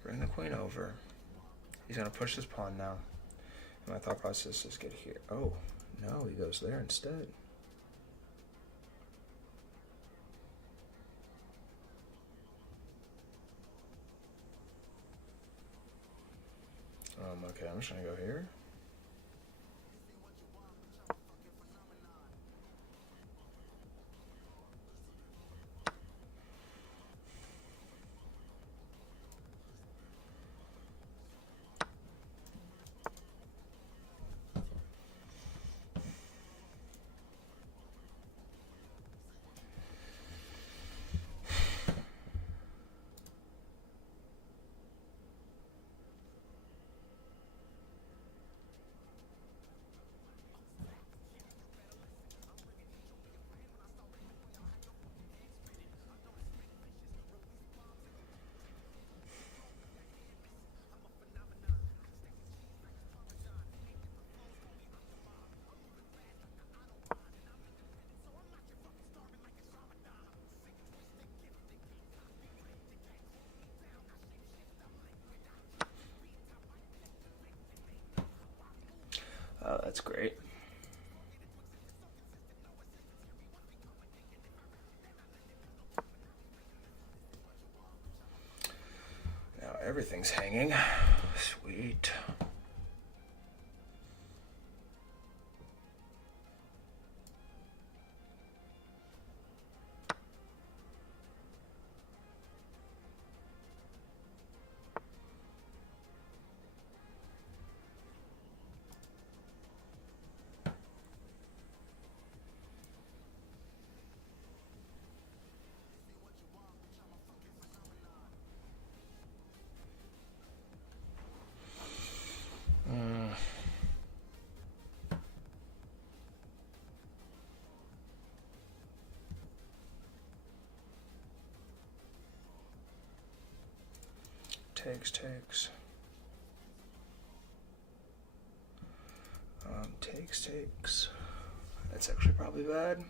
Bring the queen over. He's going to push this pawn now. And my thought process is get here. Oh, no, he goes there instead. Okay, I'm just going to go here. Oh, that's great. Now everything's hanging. Sweet. Takes. Takes. That's actually probably bad.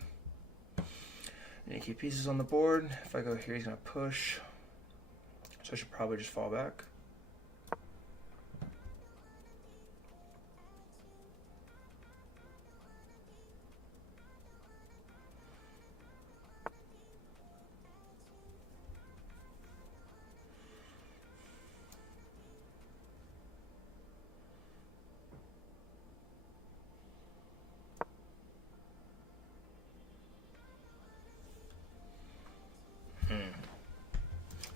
Any key pieces on the board. If I go here, he's gonna push. So I should probably just fall back.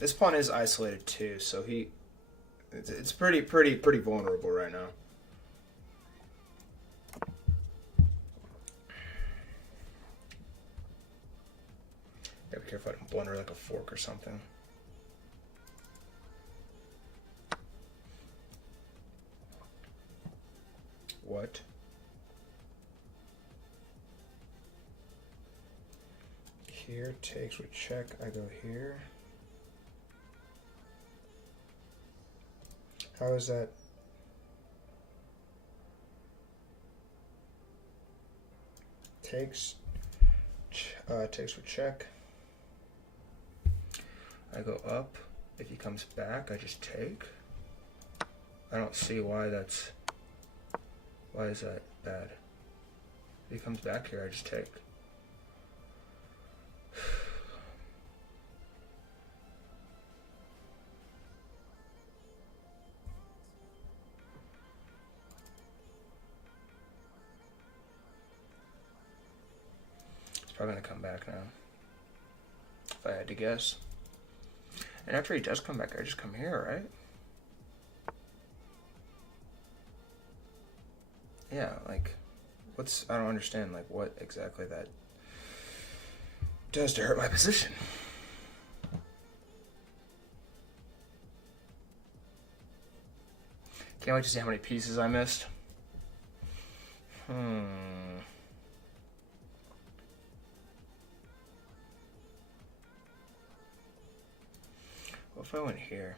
This pawn is isolated too, so it's pretty vulnerable right now. Gotta be careful I don't blunder like a fork or something. What? Here takes with check. I go here. How is that? Takes with check. I go up. If he comes back, I just take. I don't see why that's. Why is that bad? If he comes back here, I just take. Probably gonna come back now, if I had to guess. And after he does come back, I just come here, right? Yeah, like, I don't understand, like, what exactly that does to hurt my position. Can't wait to see how many pieces I missed. What if I went here?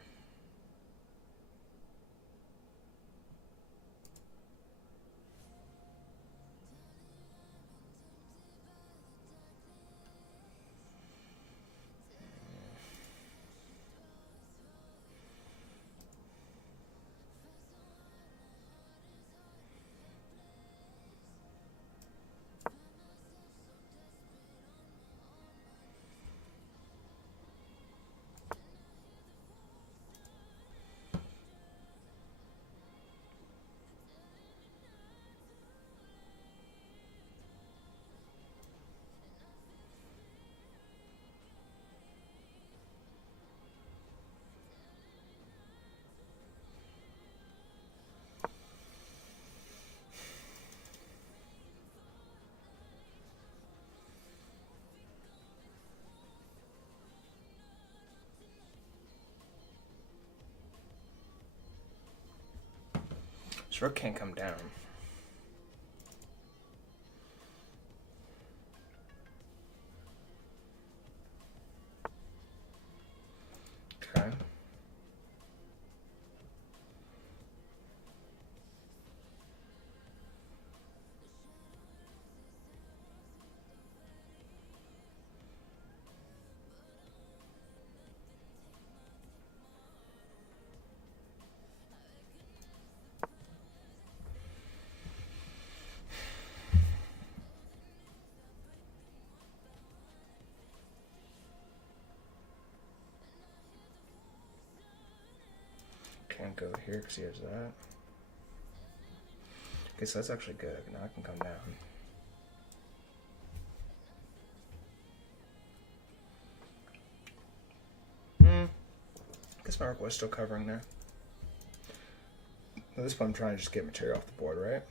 This rook can't come down. Okay. Can't go here because he has that. Okay, so that's actually good. Now I can come down. Guess my rook was still covering there. At this point, I'm trying to just get material off the board, right?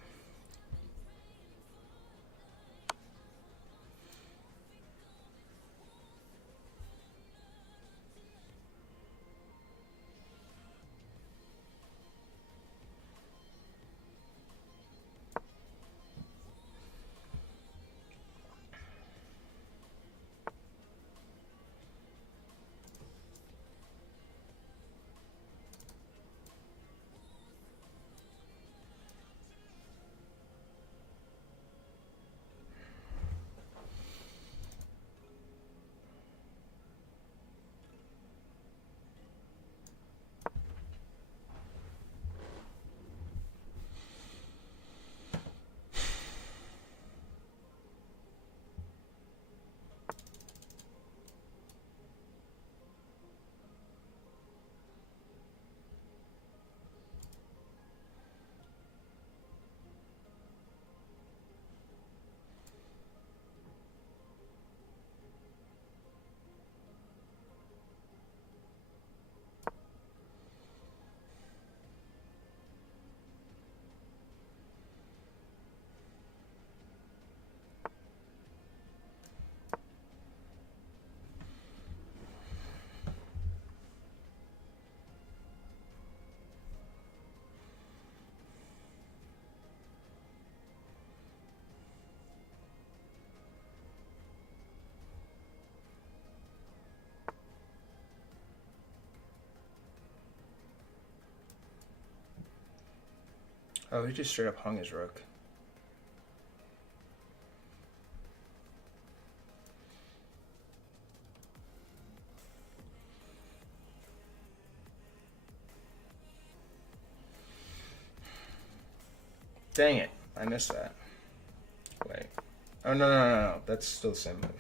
Oh, he just straight up hung his rook. Dang it. I missed that. Wait. Oh, no. That's still the same move.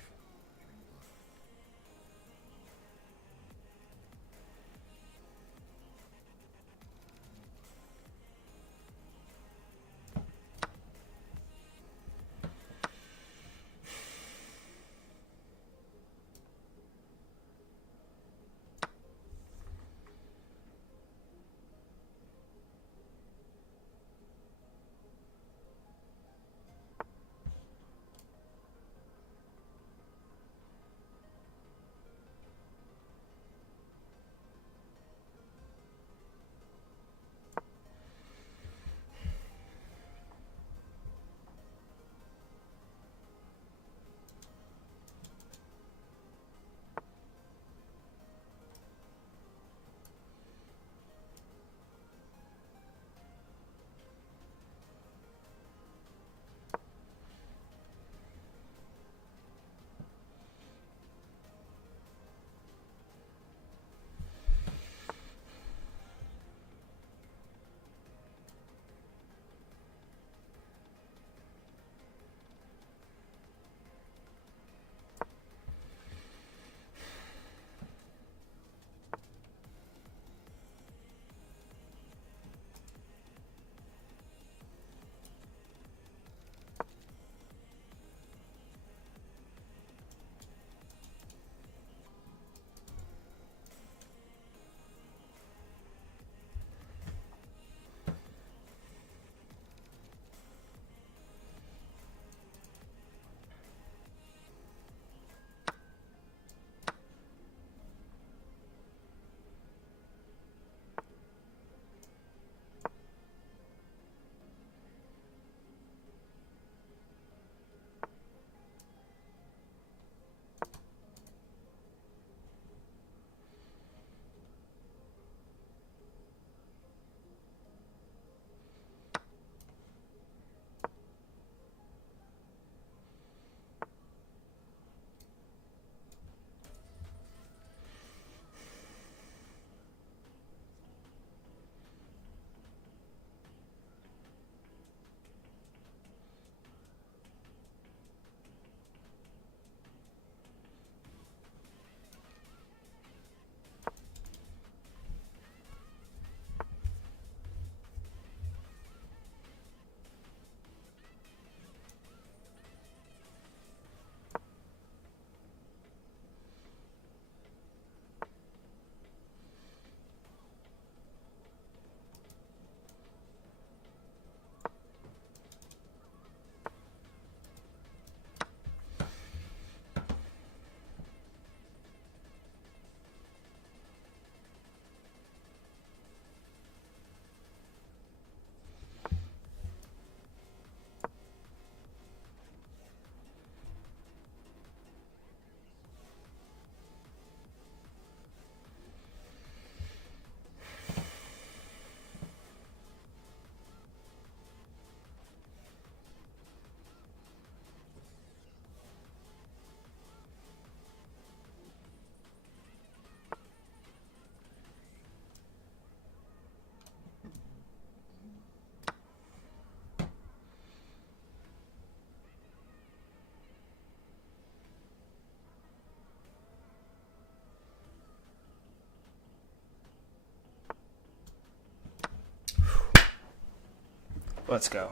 Let's go.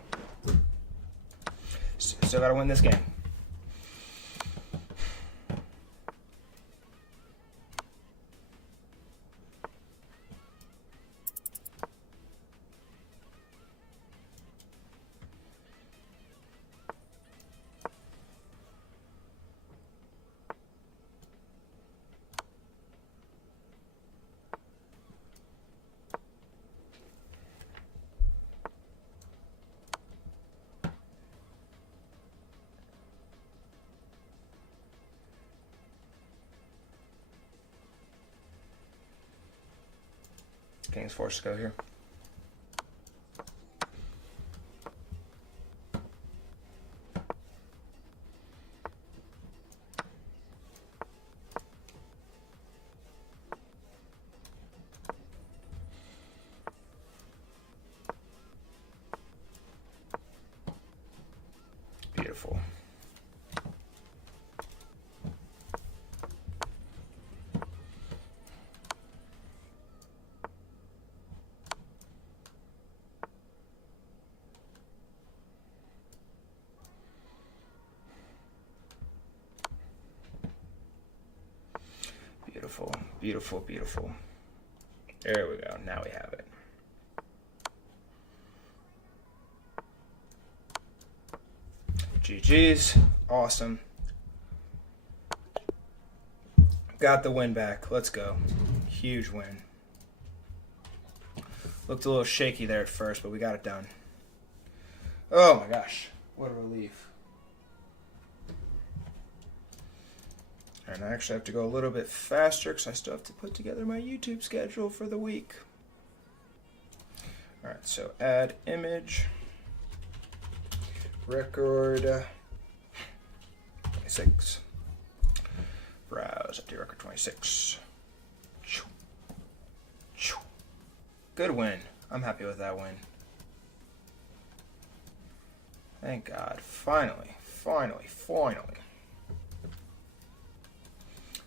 Still gotta win this game. King's forced to go here. Beautiful. Beautiful, beautiful, beautiful. There we go. Now we have it. GG's. Awesome. Got the win back. Let's go. Huge win. Looked a little shaky there at first, but we got it done. Oh my gosh. What a relief. And I actually have to go a little bit faster because I still have to put together my YouTube schedule for the week. Alright, so add image. Record 26. Browse empty record 26. Good win. I'm happy with that win. Thank God. Finally.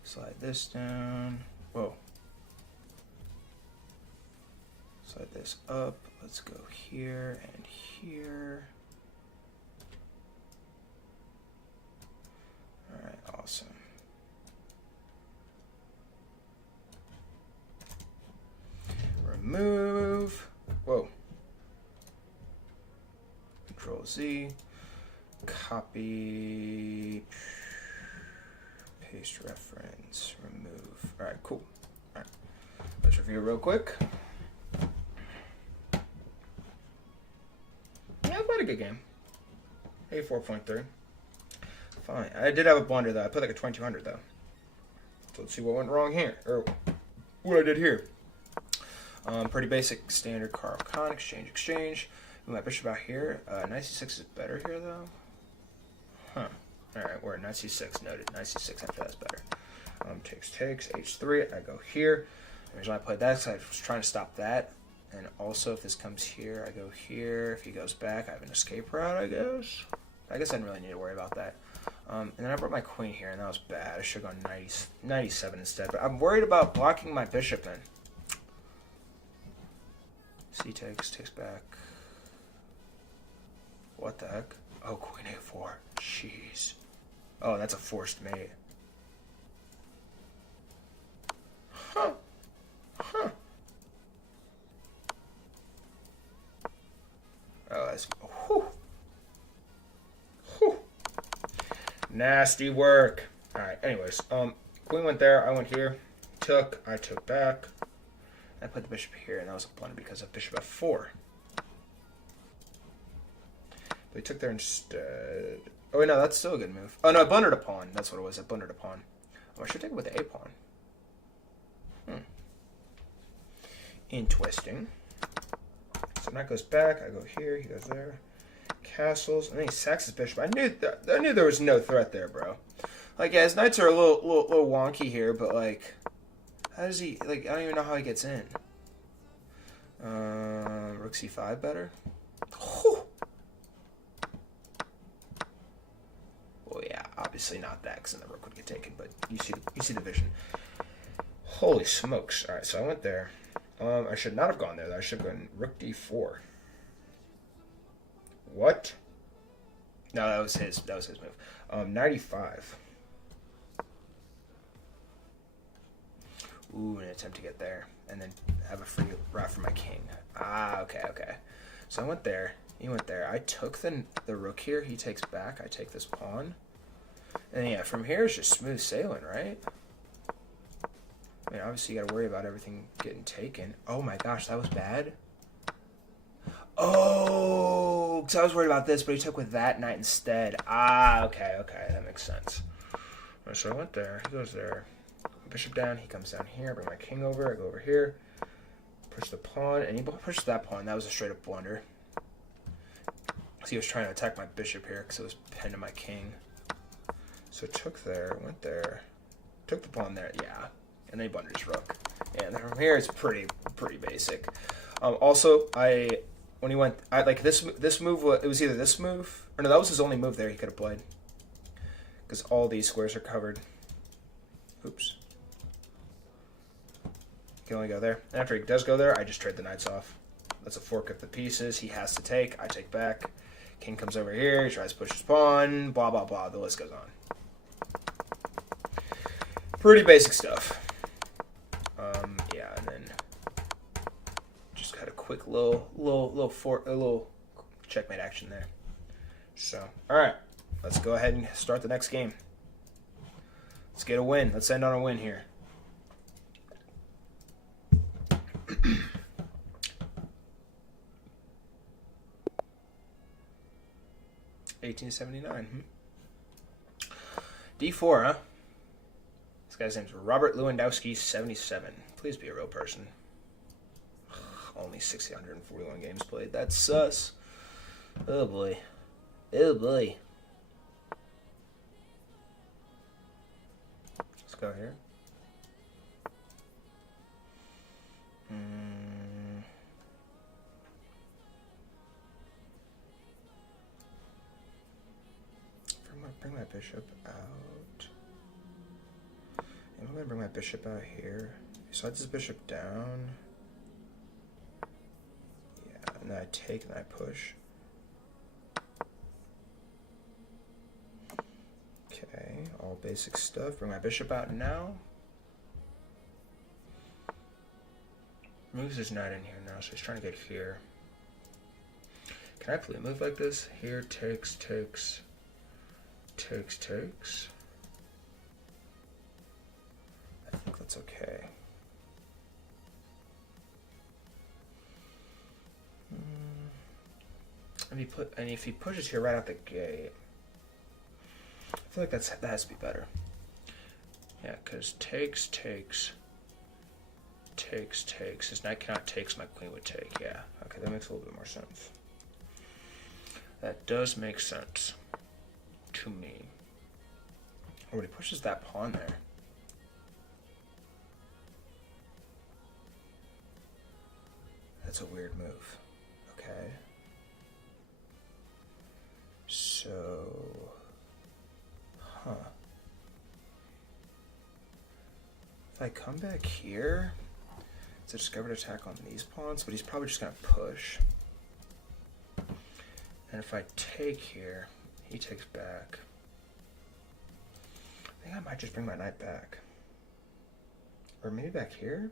Slide this down. Whoa. Slide this up. Let's go here and here. Alright, awesome. Remove. Whoa. Control Z. Copy. Paste reference. Remove. Alright, cool. Alright. Let's review real quick. Yeah, quite a good game. 84.3. Fine. I did have a blunder though. I put like a 2200 though. So let's see what went wrong here. Or what I did here. Pretty basic standard Carl Con exchange. Move my bishop out here. Knight c6 is better here though. Huh. Alright, we're at Knight c6. Noted. Knight c6 after that's better. Takes. H3. I go here. The reason why I played that is I was trying to stop that. And also if this comes here, I go here. If he goes back, I have an escape route, I guess. I guess I didn't really need to worry about that. And then I brought my queen here, and that was bad. I should have gone 97 instead. But I'm worried about blocking my bishop in. C takes back. What the heck? Oh, queen a4. Jeez. Oh, that's a forced mate. Huh. Oh, that's... Whew. Nasty work. Alright, anyways. Queen went there, I went here. I took back. I put the bishop here, and that was a blunder because of bishop f4. But he took there instead. Oh, wait, no, that's still a good move. Oh, no, I blundered a pawn. That's what it was. I blundered a pawn. Oh, I should take it with the a pawn. Interesting. So knight goes back. I go here. He goes there. Castles. And then he sacks his bishop. I knew there was no threat there, bro. Like, yeah, his knights are a little wonky here, but, like, how does he... Like, I don't even know how he gets in. Rook c5 better? Whew. Well, yeah, obviously not that, because then the rook would get taken, but you see the vision. Holy smokes. Alright, so I went there. I should not have gone there, though. I should have gone rook d4. What? No, that was his move. 95. Ooh, an attempt to get there. And then have a free route for my king. Ah, okay. So I went there. He went there. I took the rook here. He takes back. I take this pawn. And yeah, from here it's just smooth sailing, right? I mean, obviously you gotta worry about everything getting taken. Oh my gosh, that was bad. Oh, because I was worried about this, but he took with that knight instead. Ah, okay, that makes sense. Right, so I went there. He goes there. Bishop down. He comes down here. Bring my king over. I go over here. Push the pawn, and he pushed that pawn. That was a straight up blunder. So he was trying to attack my bishop here because it was pinned to my king. So took there, went there, took the pawn there, yeah, and then he blundered his rook. And then from here it's pretty basic. Also, I when he went, like this move. It was either this move or no, that was his only move there he could have played because all these squares are covered. Oops. He can only go there. And after he does go there, I just trade the knights off. That's a fork of the pieces. He has to take. I take back. King comes over here. He tries to push his pawn. Blah blah blah. The list goes on. Pretty basic stuff. Yeah, and then just got a quick little checkmate action there. So, all right, let's go ahead and start the next game. Let's get a win. Let's end on a win here. $18.79. D4, huh? This guy's name's Robert Lewandowski, 77. Please be a real person. Only 641 games played. That's sus. Oh boy. Oh boy. Let's go here. Bring my bishop out. I'm going to bring my bishop out here. He slides his bishop down. Yeah, and then I take and I push. Okay, all basic stuff. Bring my bishop out now. Moves his knight in here now, so he's trying to get here. Can I play a move like this? Here, takes. I think that's okay. And if he pushes here right out the gate, I feel like that has to be better. Yeah, because takes. His knight cannot take, so my queen would take. Yeah, okay, that makes a little bit more sense. That does make sense to me. Oh, but he pushes that pawn there. That's a weird move. Okay. So, if I come back here, it's a discovered attack on these pawns, but he's probably just going to push. And if I take here, he takes back. I think I might just bring my knight back. Or maybe back here?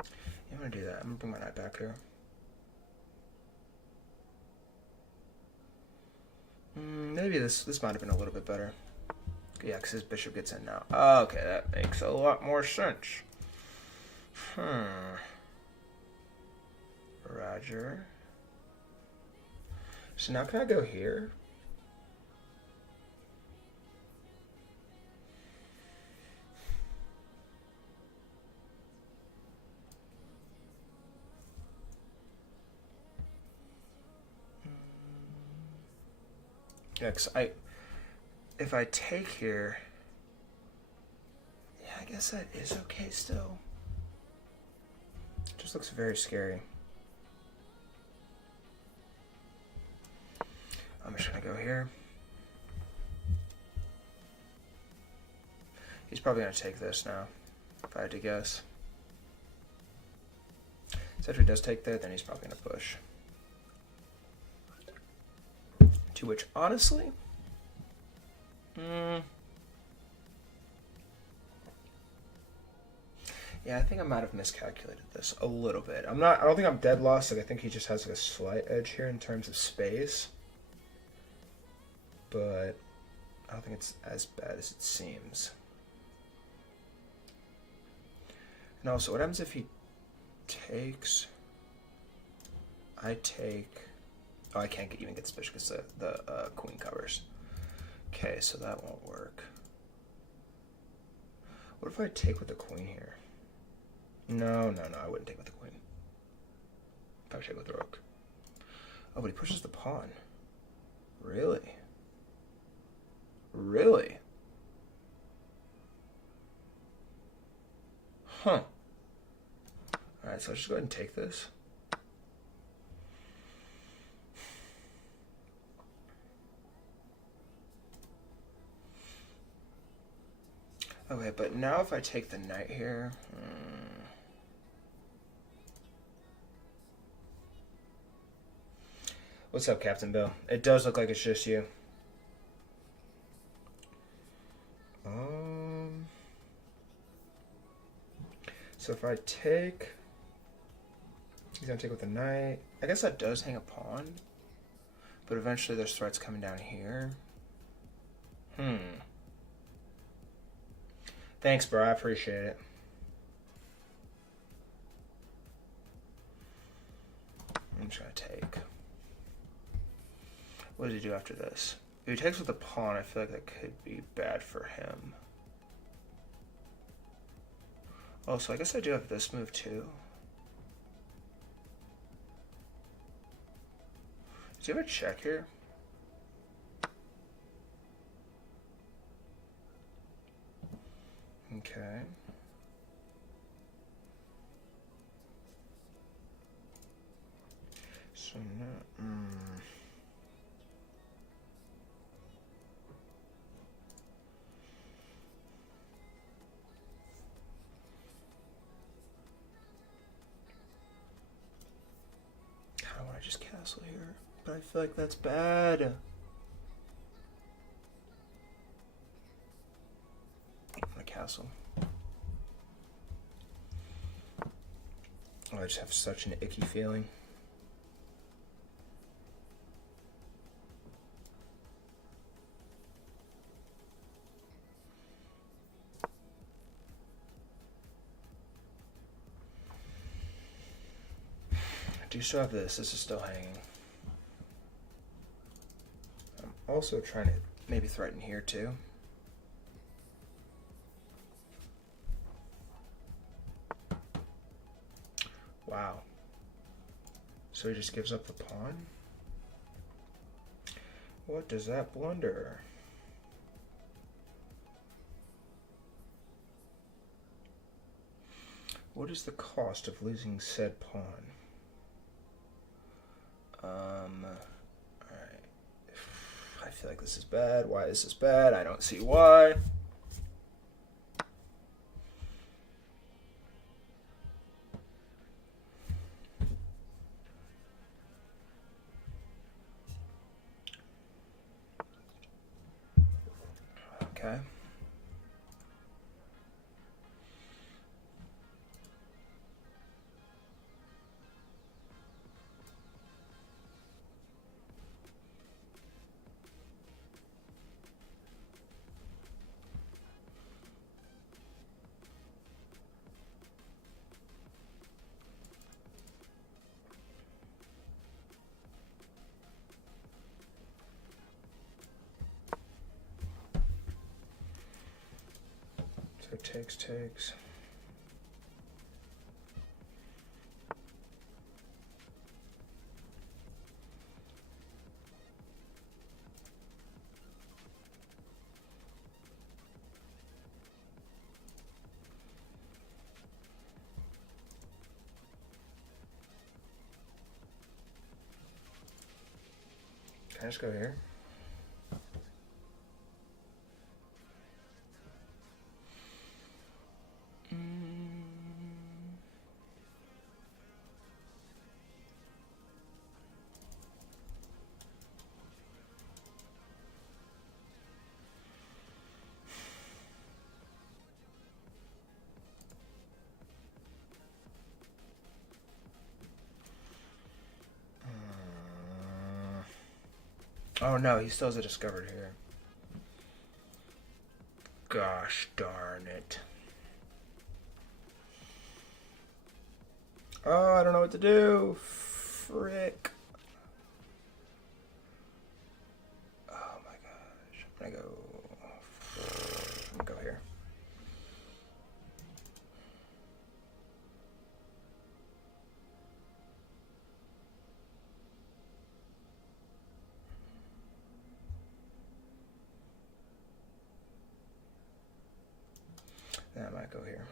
Yeah, I'm going to do that. I'm going to bring my knight back here. Maybe this might have been a little bit better. Yeah, because his bishop gets in now. Oh, okay, that makes a lot more sense. Roger. So now can I go here? Yeah, because if I take here, yeah, I guess that is okay still. It just looks very scary. I'm just gonna go here. He's probably gonna take this now, if I had to guess. So if he does take that, then he's probably gonna push. To which, honestly, yeah, I think I might have miscalculated this a little bit. I don't think I'm dead lost. Like, I think he just has like a slight edge here in terms of space. But I don't think it's as bad as it seems. And also, what happens if he takes? I take. Oh, I can't even get this bishop because the queen covers. Okay, so that won't work. What if I take with the queen here? No, I wouldn't take with the queen. If I take with the rook. Oh, but he pushes the pawn. Really? Really? Huh. Alright, so let's just go ahead and take this. Okay, but now if I take the knight here... What's up, Captain Bill? It does look like it's just you. So if I take... He's going to take with the knight. I guess that does hang a pawn. But eventually there's threats coming down here. Thanks, bro. I appreciate it. I'm just going to take. What does he do after this? If he takes with the pawn, I feel like that could be bad for him. Oh, so I guess I do have this move too. Does he have a check here? Okay. So now, I don't want to just castle here, but I feel like that's bad. I'm gonna castle. Oh, I just have such an icky feeling. I do still have this. This is still hanging. I'm also trying to maybe threaten here too. Wow. So he just gives up the pawn? What does that blunder? What is the cost of losing said pawn? Alright. I feel like this is bad. Why is this bad? I don't see why. Okay. So takes. Can I just go here? Oh no, he still has a discovered here. Gosh darn it. Oh, I don't know what to do. Frick. Oh my gosh. I'm gonna go here. I might go here.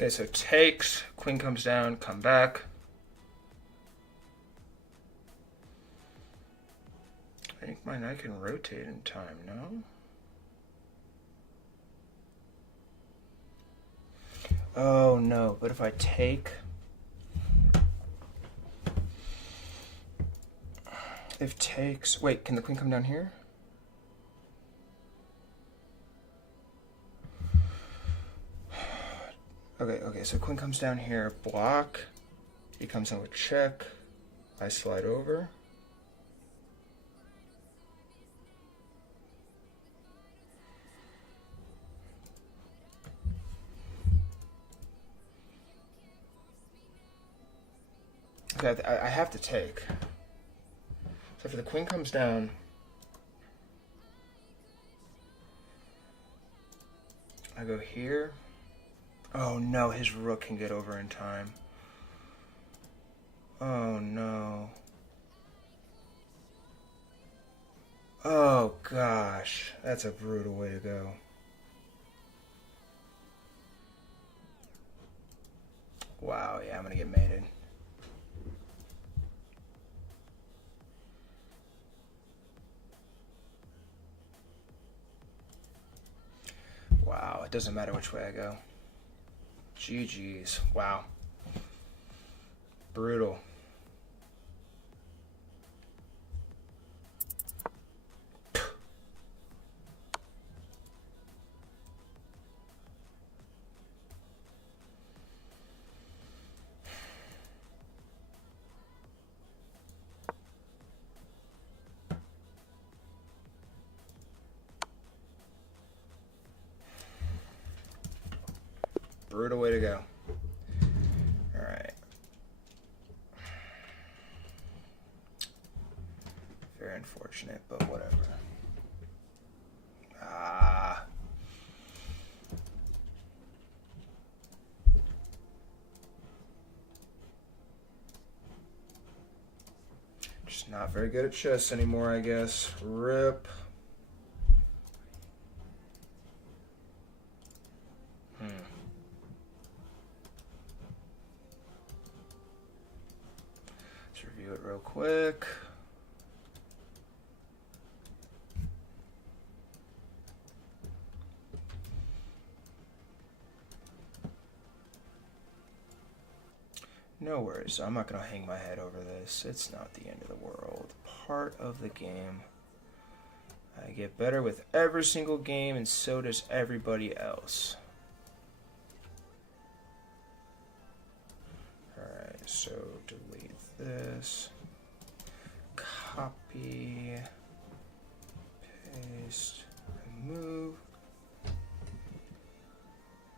Okay, so takes, queen comes down, come back. I think my knight can rotate in time, no? Oh no, but if I take... If takes... Wait, can the queen come down here? Okay, so queen comes down here, block. He comes in with check. I slide over. Okay, I have to take. So if the queen comes down, I go here. Oh no, his rook can get over in time. Oh no. Oh gosh, that's a brutal way to go. Wow, yeah, I'm gonna get mated. Wow, it doesn't matter which way I go. GG's. Wow. Brutal. Brutal way to go. All right. Very unfortunate, but whatever. Ah. Just not very good at chess anymore, I guess. RIP. Review it real quick. No worries, I'm not going to hang my head over this. It's not the end of the world. Part of the game. I get better with every single game, and so does everybody else. Alright, so delete this. Copy. Paste. Remove.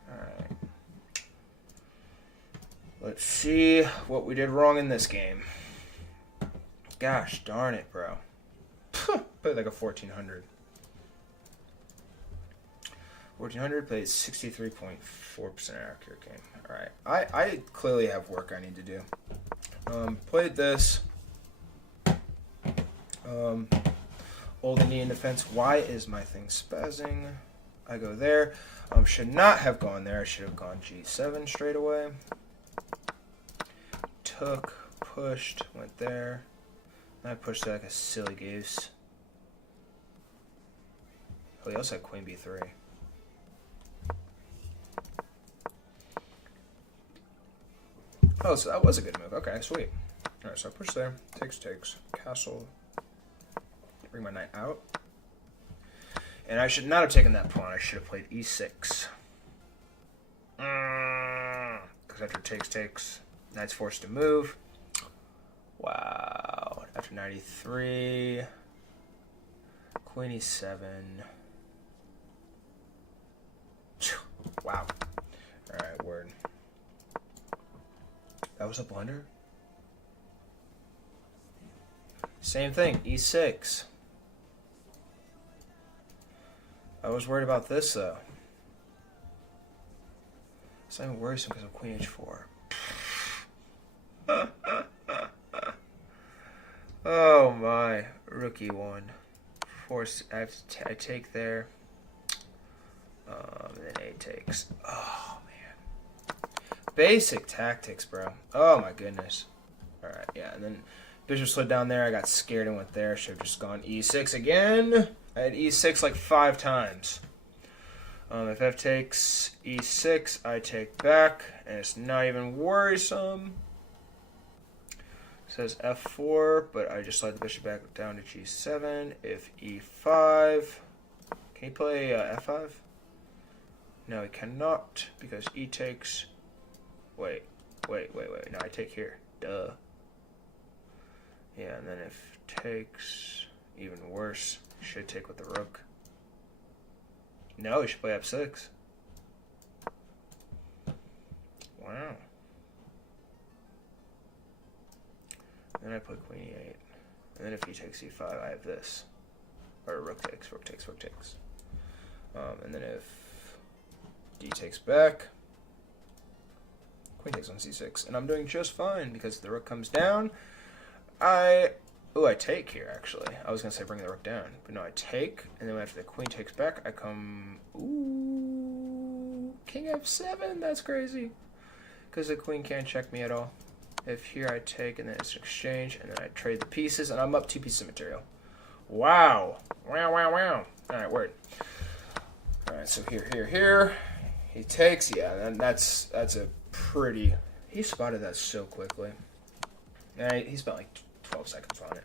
Alright. Let's see what we did wrong in this game. Gosh darn it, bro. Played like a 1400. 1400 played 63.4% accurate game. Alright. I clearly have work I need to do. Played this. Old Indian defense. Why is my thing spazzing? I go there. Should not have gone there. I should have gone G7 straight away. Took, pushed, went there. I pushed like a silly goose. Oh, he also had Queen B3. Oh, so that was a good move. Okay, sweet. Alright, so I push there. Takes. Castle. Bring my knight out. And I should not have taken that pawn. I should have played E6. Because after takes, knight's forced to move. Wow. After 93. Queen E7. Wow. Alright, word. That was a blunder? Same thing, E6. I was worried about this, though. It's not even worrisome because of Queen H4. Oh my. Rookie one. Force, I take there. And then A takes. Oh, man. basic tactics, bro. Oh my goodness. Alright, yeah, and then bishop slid down there. I got scared and went there. Should have just gone e6 again. I had e6 like 5 times. If f takes e6, I take back, and it's not even worrisome. It says f4, but I just slide the bishop back down to g7. If e5, can he play f5? No, he cannot, because e takes... Wait. No, I take here. Duh. Yeah, and then if takes, even worse, should take with the rook. No, he should play f6. Wow. Then I play queen e8. And then if he takes e5, I have this. Or rook takes. And then if d takes back, queen takes on c6. And I'm doing just fine because the rook comes down. Oh, I take here, actually. I was going to say bring the rook down. But no, I take, and then after the queen takes back, I come... Ooh, king f7, that's crazy. Because the queen can't check me at all. If here I take, and then it's an exchange, and then I trade the pieces, and I'm up 2 pieces of material. Wow. Wow. Alright, word. Alright, so here. He takes, yeah, and that's a pretty... He spotted that so quickly. And he spent like 12 seconds on it.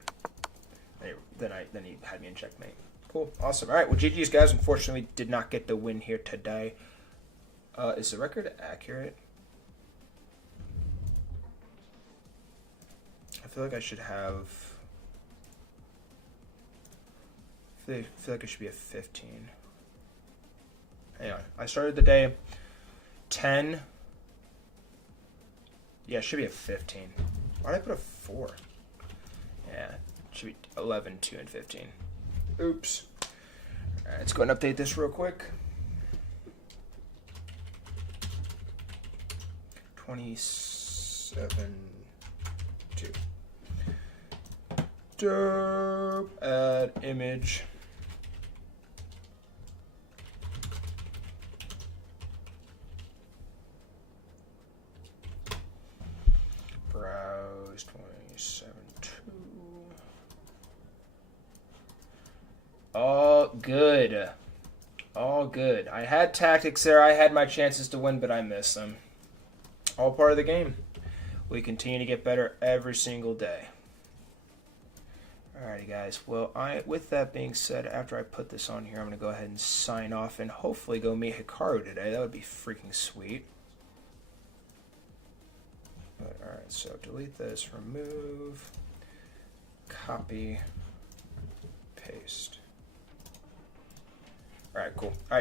Then he had me in checkmate. Cool. Awesome. All right. Well, GG's, guys. Unfortunately, did not get the win here today. Is the record accurate? I feel like I should have... I feel like it should be a 15. Hang on. I started the day 10. Yeah, it should be a 15. Why did I put a 4? Yeah, it should be 11, 2, and 15. Oops. All right, let's go and update this real quick. 27, 2. Derp. Add image. Browse 27, 2. All good. All good. I had tactics there. I had my chances to win, but I missed them. All part of the game. We continue to get better every single day. Alrighty, guys. Well, with that being said, after I put this on here, I'm going to go ahead and sign off and hopefully go meet Hikaru today. That would be freaking sweet. Alright, so delete this, remove, copy, paste. Alright, cool. Alright.